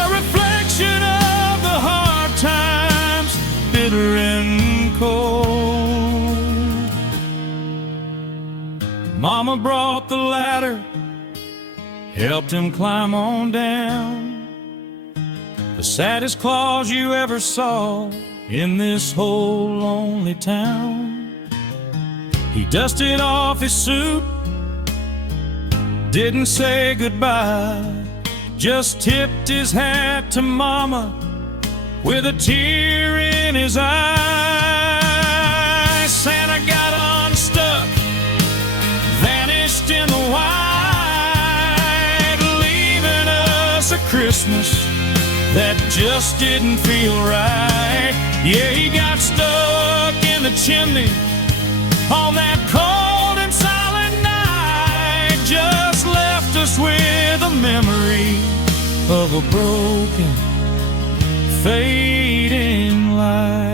a reflection of the hard times Mama brought the ladder, helped him climb on down. The saddest claws you ever saw in this whole lonely town. He dusted off his suit, didn't say goodbye, just tipped his hat to Mama with a tear in his eye. Santa got unstuck, vanished in the white, leaving us a Christmas that just didn't feel right. Yeah, he got stuck in the chimney on that cold and silent night, just left us with a memory of a broken, fading light.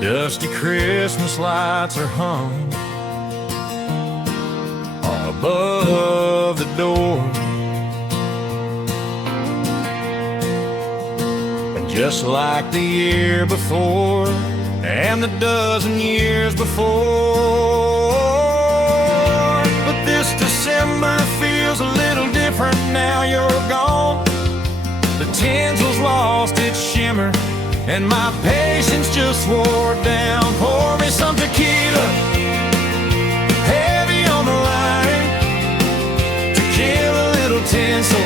Dusty Christmas lights are hung above the door, and just like the year before and the dozen years before, but this December feels a little different now you're gone. The tinsel's lost its shimmer and my patience just wore down. Pour me some tequila, heavy on the line, to kill a little tinsel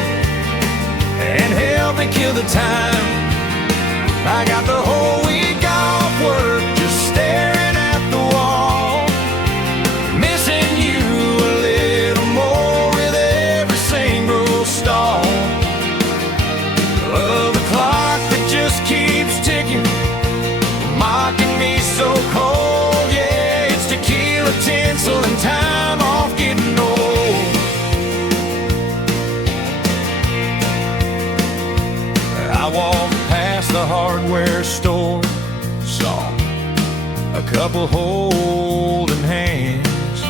and help me kill the time. I got the whole week off work, just staring at the wall, missing you a little more with every single stall of the clock that just keeps ticking, mocking me so cold. Yeah, it's tequila, tinsel, and time off getting old. I walked past the hardware store, saw a couple holding hands.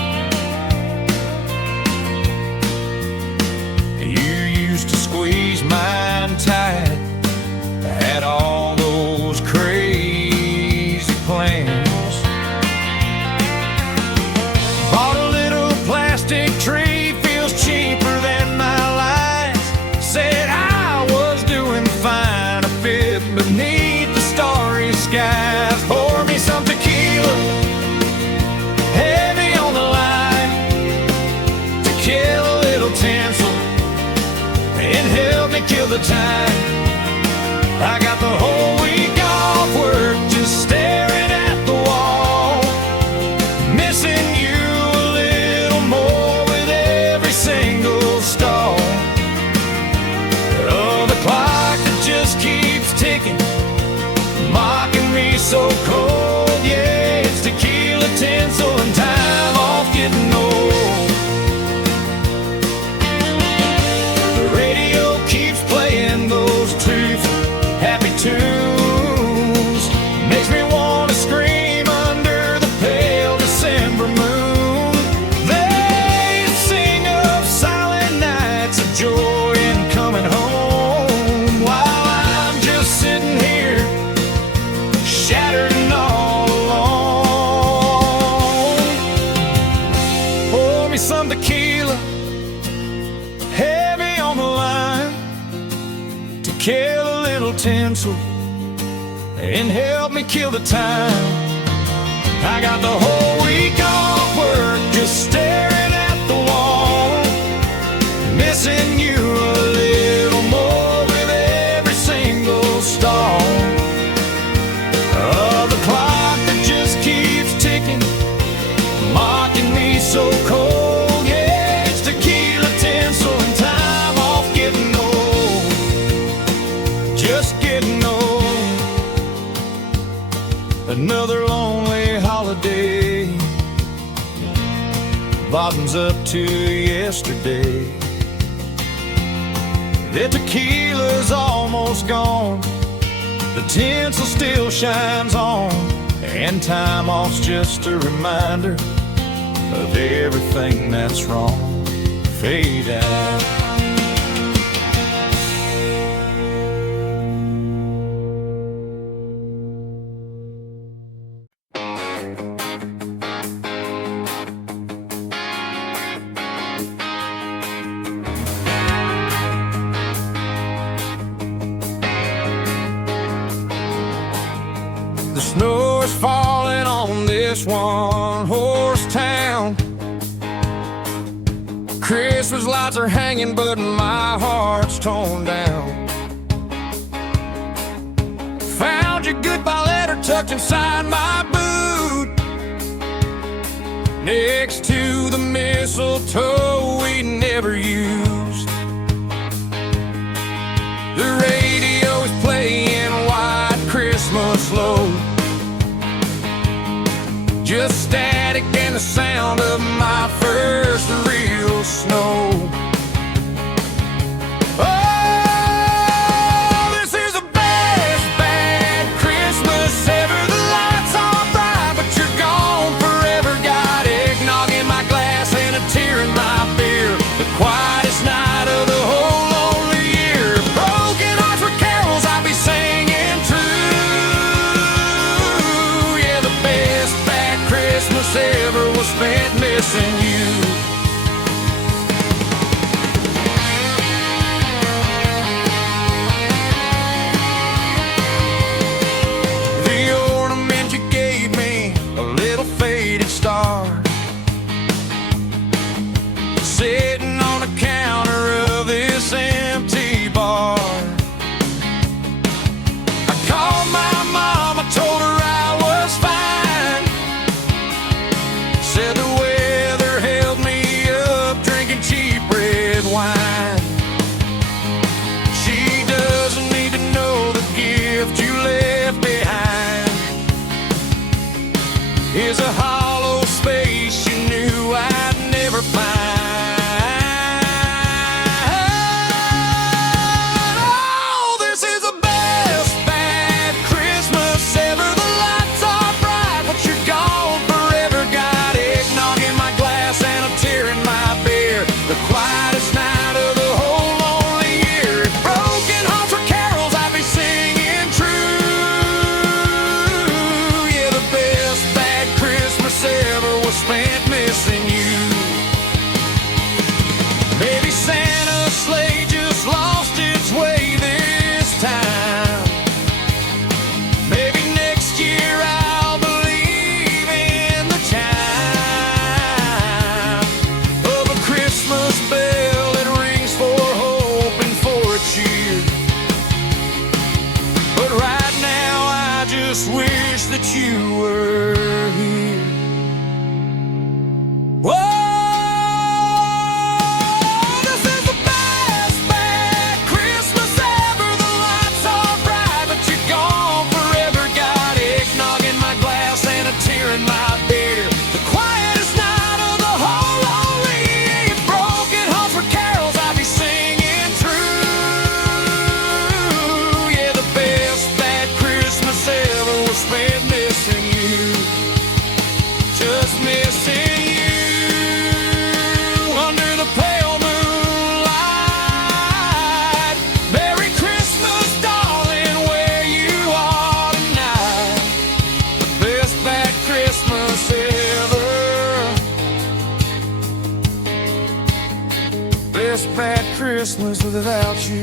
You used to squeeze mine tight, had all those crazy plans. Bought a little plastic tree, feels cheaper than my life. Said I was doing fine, a bit beneath the starry skies. Pour me some tequila, heavy on the line, to kill a little tinsel and help me kill the time. I got the whole week off work, just staring at the wall, missing you a little more with every single stall of the clock that just keeps ticking, mocking me so cold. Yeah, it's tequila, tinsel, and time off getting old. The radio keeps playing those truths, happy tunes, makes me want to scream under the pale December moon. They sing of silent nights of joy and coming home, while I'm just sitting here shattered and all alone. Pour me some tequila, heavy on the line, to kill a little tinsel and help me kill the time. I got the whole week off work, just staring at the wall, missing you a little more with every single stall of the clock that just keeps ticking, mocking me so cold. Yeah, it's tequila, tinsel, and time off getting old, just getting old. Another lonely holiday, bottoms up to yesterday. yesterday. The tequila's almost gone, the tinsel still shines on, and time off's just a reminder of everything that's wrong. Fade out. The snow is falling on this one-horse town. Christmas lights are hanging, but my heart's torn down. Found your goodbye letter tucked inside my boot, next to the mistletoe we never used. The radio is playing White Christmas Low, just static and the sound of my first real snow. Oh, this is the best bad Christmas ever. The lights are bright, but you're gone forever. Got eggnog in my glass and a tear in my beer. The quietest night of the whole lonely year. Broken hearts were carols I'd be singing true. Yeah, the best bad Christmas ever was spent missing you. The ornament you gave me, a little faded star, sitting on the counter of this empty bar. I called my mom, I told her I was fine. Said the weather held me up, drinking cheap red wine. She doesn't need to know the gift you left behind is a hollow space you knew I'd never find. Oh, this is the best bad Christmas ever. The lights are bright, but you're gone forever. Got eggnog in my glass and a tear in my beer. The quietest night of the whole lonely year. If broken hearts were carols I'd be singing true. Yeah, the best bad Christmas ever was spent missing you. Maybe Santa's sleigh just lost its way this time. Maybe next year I'll believe in the chime of a Christmas bell that rings for hope and for a cheer. But right now I just wish that you were here. Whoa! This is the best bad Christmas ever. The lights are bright, but you're gone forever. Got eggnog in my glass and a tear in my beer. The quietest night of the whole lonely year. If broken hearts were carols I'd be singing true. Yeah, the best bad Christmas ever was spent missing you. Just missing you under the pale moonlight. Merry Christmas, darling, where you are tonight. The best bad Christmas ever. Best bad Christmas without you.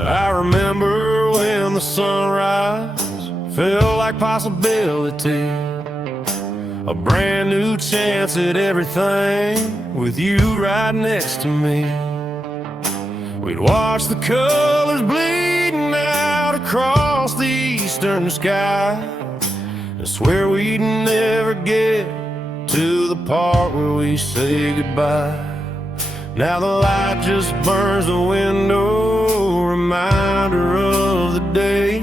I remember when the sunrise felt like possibility, a brand new chance at everything with you right next to me. We'd watch the colors bleeding out across the eastern sky. I swear we'd never get to the part where we say goodbye. Now the light just burns the window, reminder of the day.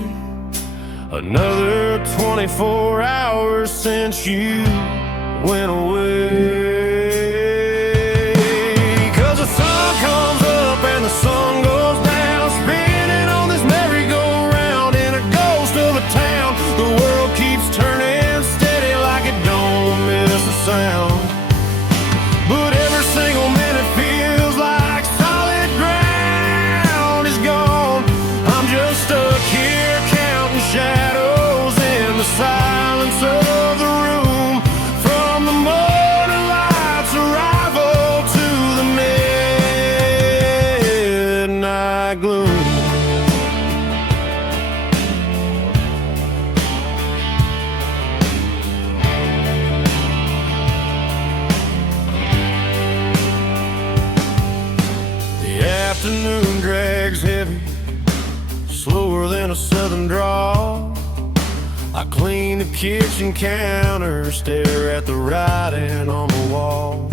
Another 24 hours since you went away. 'Cause the sun comes up and the sun goes down, spinning on this merry-go-round in a ghost of a town. The world keeps turning steady like it don't miss a sound. But every single minute feels like solid ground is gone. I'm just stuck here counting shadows in the silence of the room. From the morning light's arrival to the midnight gloom. The afternoon drags heavy, slower than a southern drawl. I clean the kitchen counter, stare at the writing on the wall.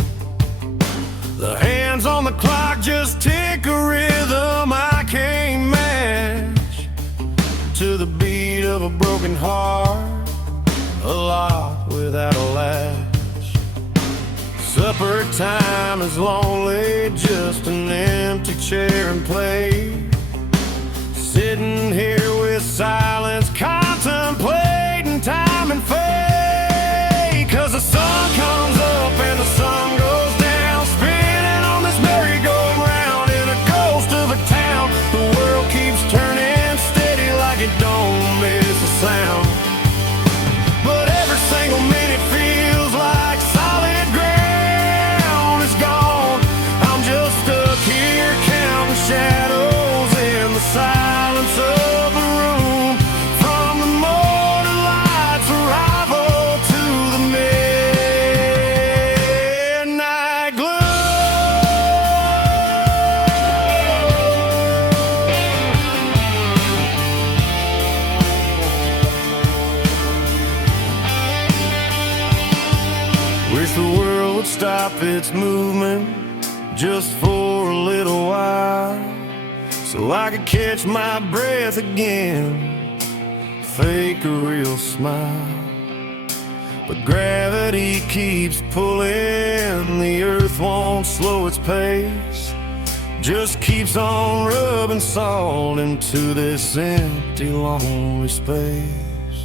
The hands on the clock just tick a rhythm I can't match, to the beat of a broken heart, a lot without a latch. Supper time is lonely, just an empty chair and plate. Sitting here with silence, contemplating time and fate. 'Cause the sun comes up and the sun goes down, spinning on this merry-go-round in a ghost of a town. The world keeps turning steady like it don't miss a sound. But every single minute feels like solid ground is gone. I'm just stuck here counting shadows in the silence of the room. From the morning light's arrival to the midnight gloom. Wish the world would stop its movement just for a little while, so I could catch my breath again, fake a real smile. But gravity keeps pulling, the earth won't slow its pace, just keeps on rubbing salt into this empty, lonely space.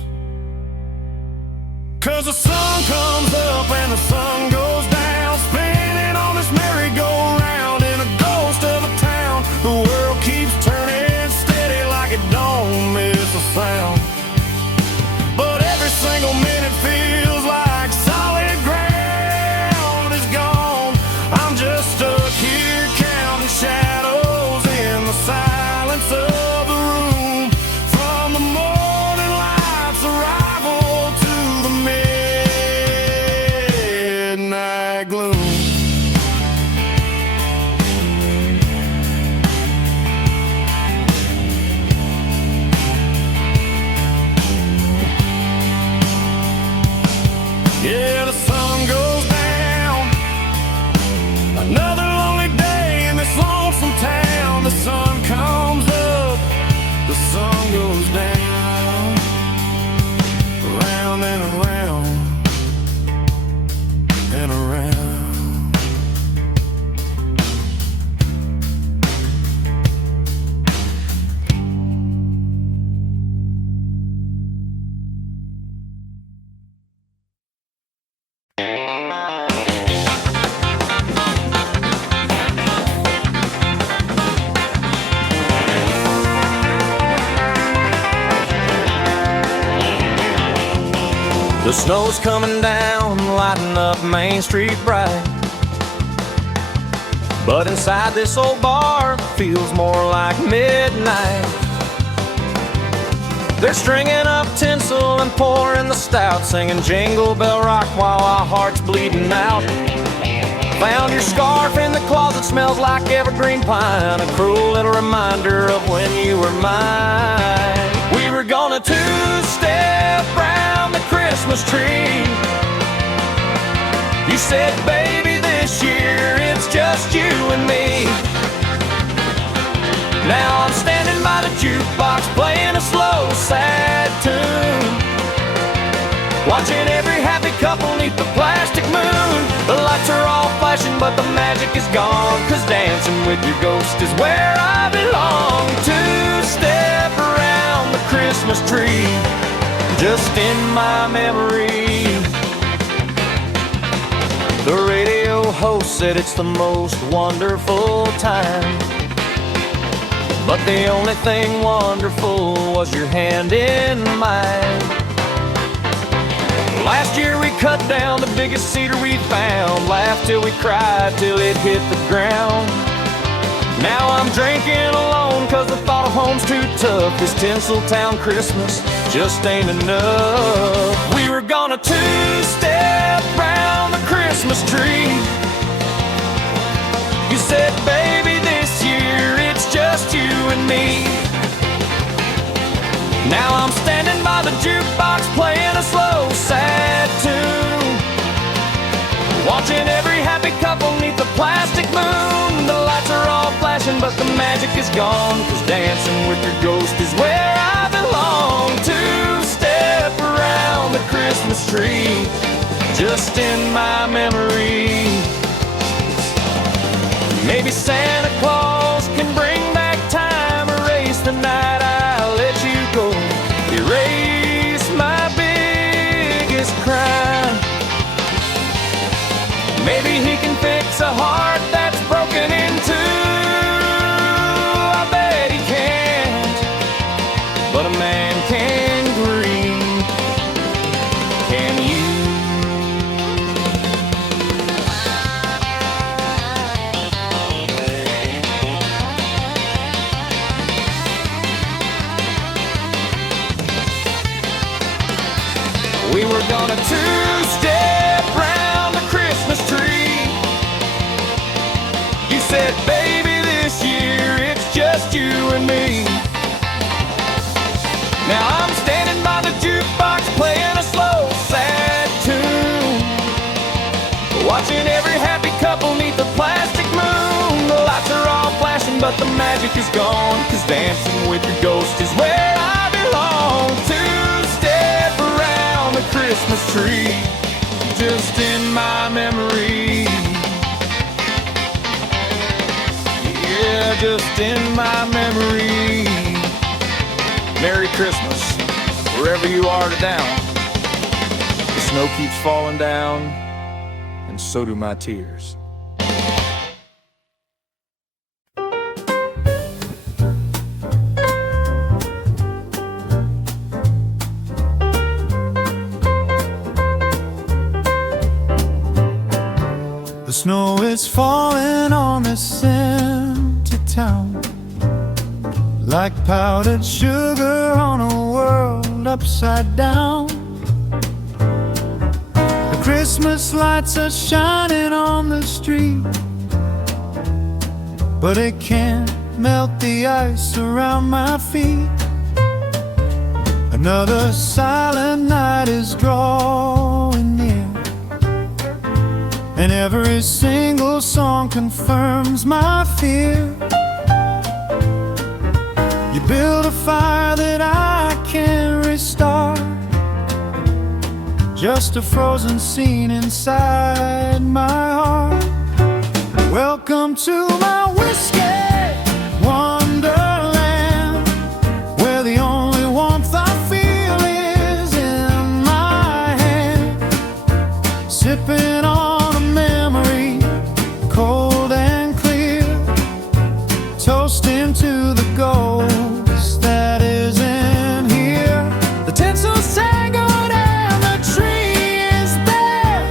'Cause the sun comes up and the sun goes down, spinning on this merry-go-round in a ghost of a town. The world keeps turning steady like it don't miss a sound. But every single minute feels like solid ground is gone. I'm just stuck here counting shadows in the silence of the room. From the morning light's arrival to the midnight gloom. Yeah, the sun goes down. Another lonely day in this lonesome town. The sun comes up, the sun goes down. Round and around and around. The snow's coming down, lighting up Main Street bright. But inside this old bar feels more like midnight. They're stringing up tinsel and pouring the stout, singing Jingle Bell Rock while our hearts bleeding out. Found your scarf in the closet, smells like evergreen pine, a cruel little reminder of when you were mine. We were gonna two-step round the Christmas tree. You said, baby, this year it's just you and me. Now I'm standing by the jukebox playing a slow, sad tune, watching every happy couple neath the plastic moon. The lights are all flashing but the magic is gone, 'cause dancing with your ghost is where I belong. Two-step around the Christmas tree, just in my memory. The radio host said it's the most wonderful time, but the only thing wonderful was your hand in mine. Last year we cut down the biggest cedar we found, laughed till we cried till it hit the ground. Now I'm drinking alone 'cause the thought of home's too tough. This Tinsel Town Christmas just ain't enough. We were gonna two-step round the Christmas tree. You said, baby, this year it's just you and me. Now I'm standing by the jukebox playing a slow, sad tune, watching every happy couple neath the plastic moon. The lights are all flashing but the magic is gone, 'cause dancing with your ghost is where I belong. Two-step around the Christmas tree, just in my memory. Maybe Santa Claus can bring back time, erase the night I let you go, erase my biggest crime. Maybe he can fix a heart that's broken in two. I bet he can't, but a man can grieve. Can you? We were gonna two-step round the Christmas tree. You said, baby, this year it's just you and me. Now I'm standing by the jukebox playing a slow, sad tune, watching every happy couple neath the plastic moon. The lights are all flashing but the magic is gone, 'cause dancing with your ghost is where I belong. Two-step around the Christmas tree, just in my memory. Yeah, just in my memory. Merry Christmas, wherever you are today. The snow keeps falling down, and so do my tears. The snow is falling on this empty town, like powdered sugar on a world upside down. The Christmas lights are shining on the street, but it can't melt the ice around my feet. Another silent night is drawing near, and every single song confirms my fear. You build a fire that I can't restart, just a frozen scene inside my heart. Welcome to my whiskey wonderland, where the only warmth I feel is in my hand. Sipping on a memory, cold and clear, toasting to the ghost that isn't here. The tinsel tangled and the tree is there,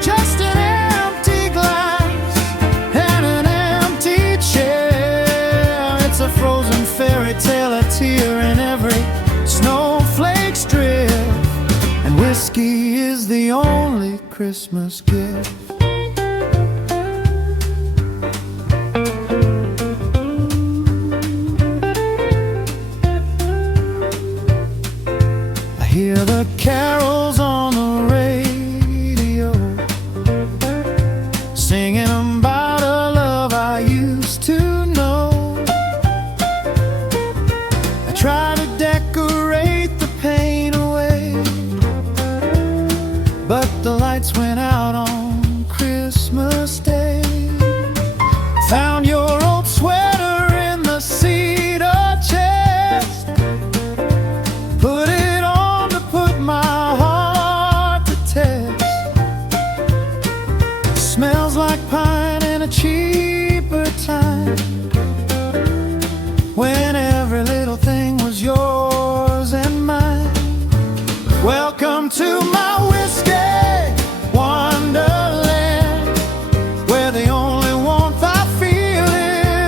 just an empty glass and an empty chair. It's a frozen fairy tale, a tear in every snowflake strip, and whiskey is the only Christmas gift. to know. I try to decorate the pain away, but the lights went out on Christmas Day. Found your old sweater in the cedar chest, put it on to put my heart to test. Smells like pine in a cheaper time, when every little thing was yours and mine. Welcome to my whiskey wonderland, where the only warmth I feel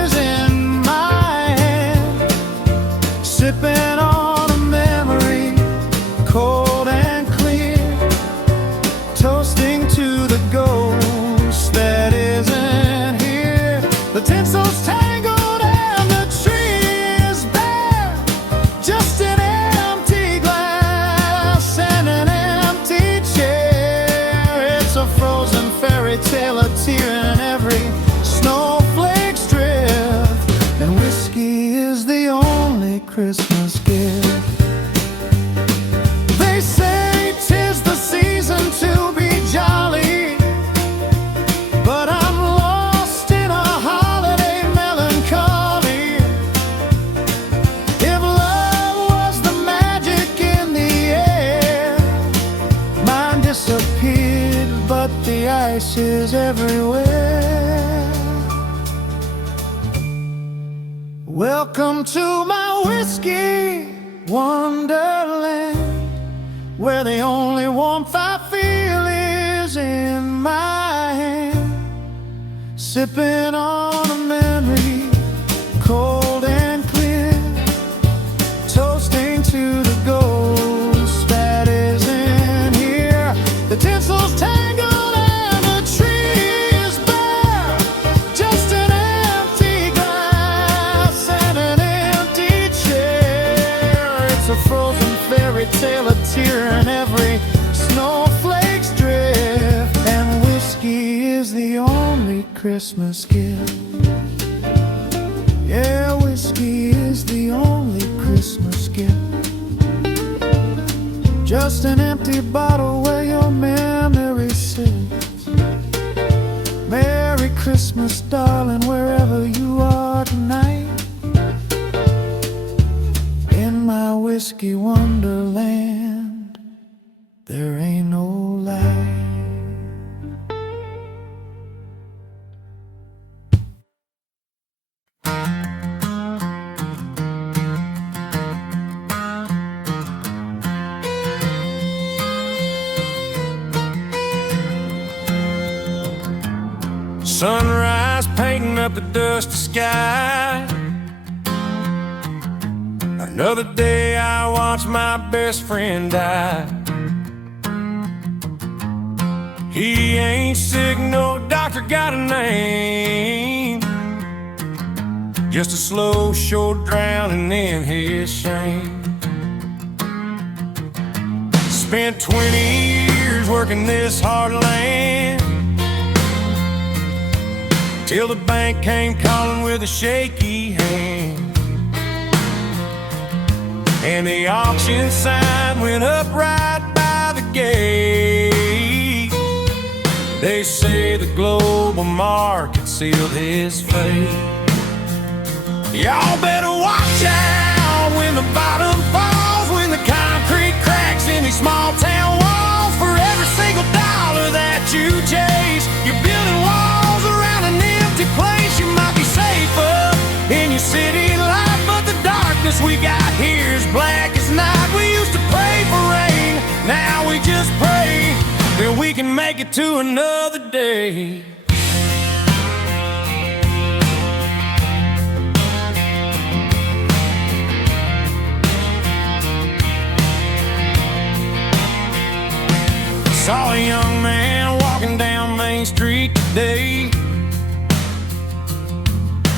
is in my hand. Sipping on a memory, cold and clear, toasting to the ghost that isn't here. The tinsel's tangled and the tree is bare, just an empty glass and an empty chair. It's a frozen fairy tale, a tear in every snowflake's drift, and whiskey is the only Christmas gift. They say 'tis the season to be jolly, but I'm lost in a holiday melancholy. If love was the magic in the air, mine disappeared, but the ice is everywhere. Welcome to my whiskey wonderland, where the only warmth I feel is in my hand. Sipping on a memory, cold and clear, toasting to the ghost that isn't here. The tinsel's tangled and the tree is bare, just an empty glass and an empty chair. It's a frozen fairy tale, a tear in every snowflake's drift, and whiskey is the only Christmas gift. Yeah, whiskey is the only Christmas gift. Just an empty bottle where your memory sits. Merry Christmas, darling, wherever you are tonight. In my whiskey wonderland, there ain't no light. Sunrise painting up the dusty sky. Another day I watch my best friend die. He ain't sick, no doctor got a name, just a slow, short drowning in his shame. Spent 20 years working this hard land, till the bank came calling with a shaky hand, and the auction sign went up right by the gate. They say the global market sealed his fate. Y'all better watch out when the bottom falls, when the concrete cracks in these small town walls. For every single dollar that you chase, you're building walls around an empty place. You might be safer in your city life, but the darkness we got here is black as night. We used to pray for rain, now we just pray that we can make it to another day. Saw a young man walking down Main Street today,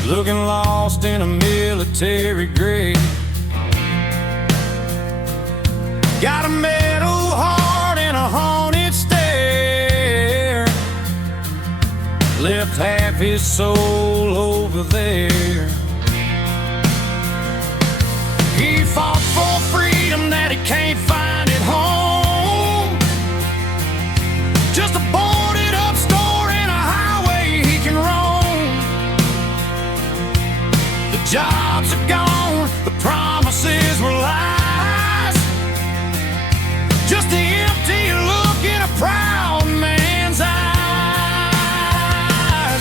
looking lost in a military grave. Got a metal heart and a haunted stare, left half his his soul over there. He fought for freedom that he can't find at home. Just a boarded up store and a highway he can roam. The jobs are gone, the promises were lies. Just the empty look in a proud man's eyes.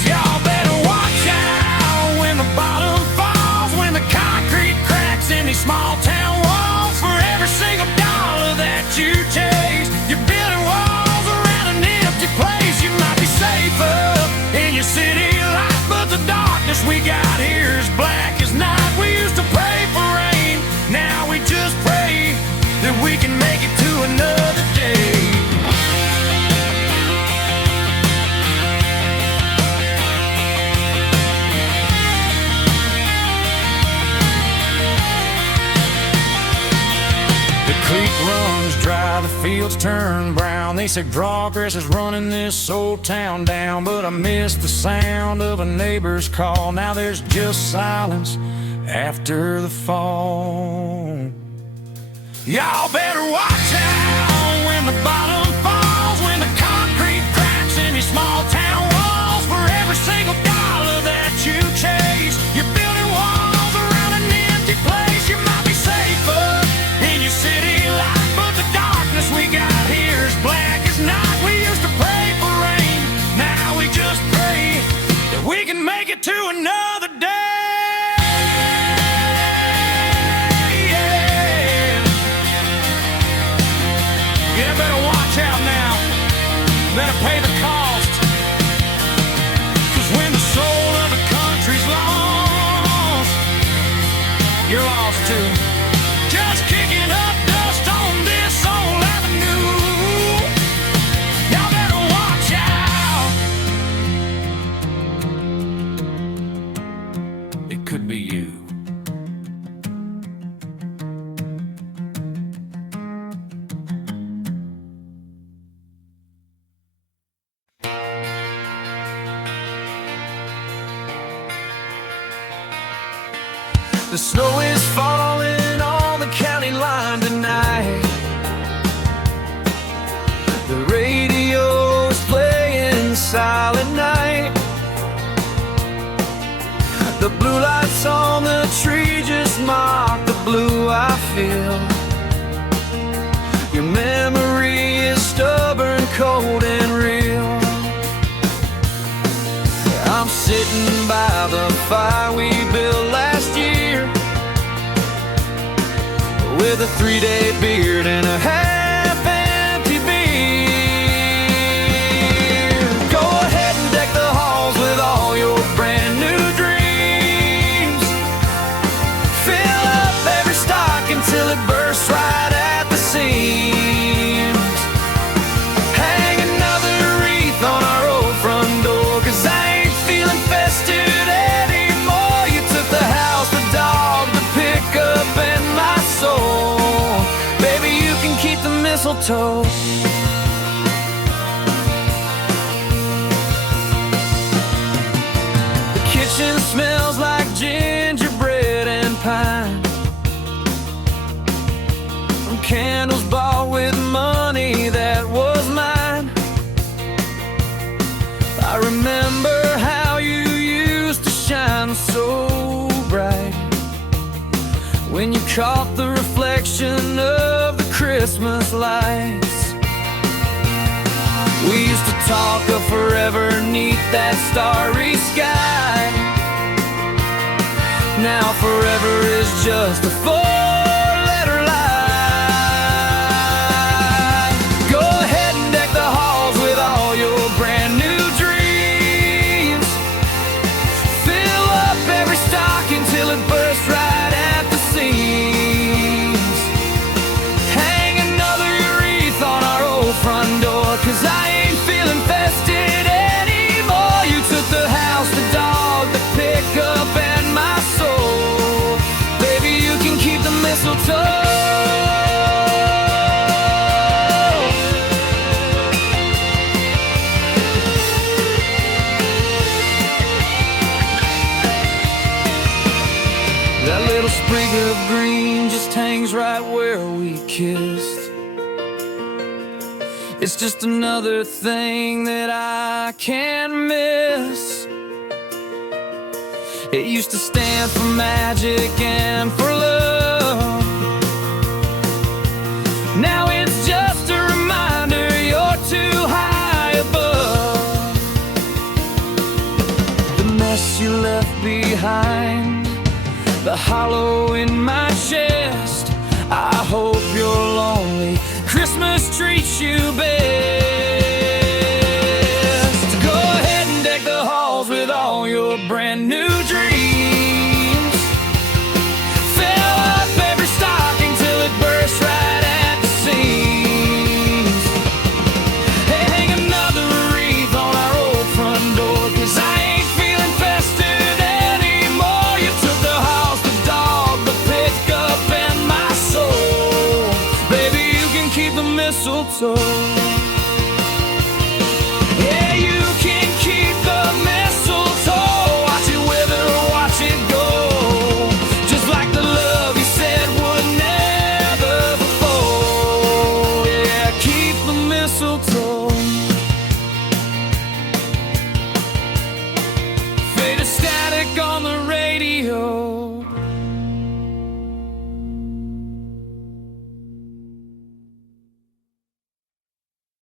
Y'all better watch out when the bottom falls, when the concrete cracks in these small town walls. For every single dollar that you chase, you're building walls around an empty place. You might be safer in your city life, but the darkness we got here is black as night. We used to pray for rain, now we just pray that we can make it to another day. The creek runs dry, the fields turn brown. They say progress is running this old town down, but I miss the sound of a neighbor's call. Now there's just silence after the fall. Y'all better watch out when the bottom falls, when the concrete cracks in these small town walls. For every single dollar that you chase, you're building walls around an empty place. You might be safer in your city life, but the darkness we got here is black as night. We used to pray for rain, now we just pray that we can make it to another day. Better pay the cost, 'cause when the soul of the country's lost, you're lost too. Just kicking up dust on this old avenue. Y'all better watch out. It could be you. The snow is falling on the county line tonight. The radio is playing Silent Night. The blue lights on the tree just mock the blue I feel. Your memory is stubborn, cold and real. I'm sitting by the fire we built last year, with a 3-day beard and a half-empty beer. Go ahead and deck the halls with all your brand new dreams. Fill up every stock until it bursts right at the seams. Hang another wreath on our old front door, 'cause I ain't feeling festive anymore. You took the house, the dog, the pickup, and my soul. Baby, you can keep the mistletoe. The kitchen smells like gingerbread and pine, from candles bought with money that was mine. I remember how you used to shine so bright when you caught the reflection of the Christmas lights. We used to talk of forever neath that starry sky. Now forever is just a four-letter lie. Go ahead and deck the halls with all your brand new dreams. Fill up every stock until it bursts right at the seams. Hang another wreath on our old front door, 'cause I ain't feeling festive anymore. You took the house, the dog, the pickup, and my soul. Baby, you can keep the That little sprig of green just hangs right where we kissed. It's just another thing that I can't miss. It used to stand for magic and for love. Now it's just a reminder you're too high above. The mess you left behind, the hollow in my chest. I hope your lonely Christmas treats you best. Go ahead and deck the halls with all your brand new dreams. Fill up every stocking till it bursts right at the seams. Hey, hang another wreath on our old front door, 'cause I ain't feeling festive anymore. You took the house, the dog, the pickup, and my soul. Baby, you can keep the mistletoe.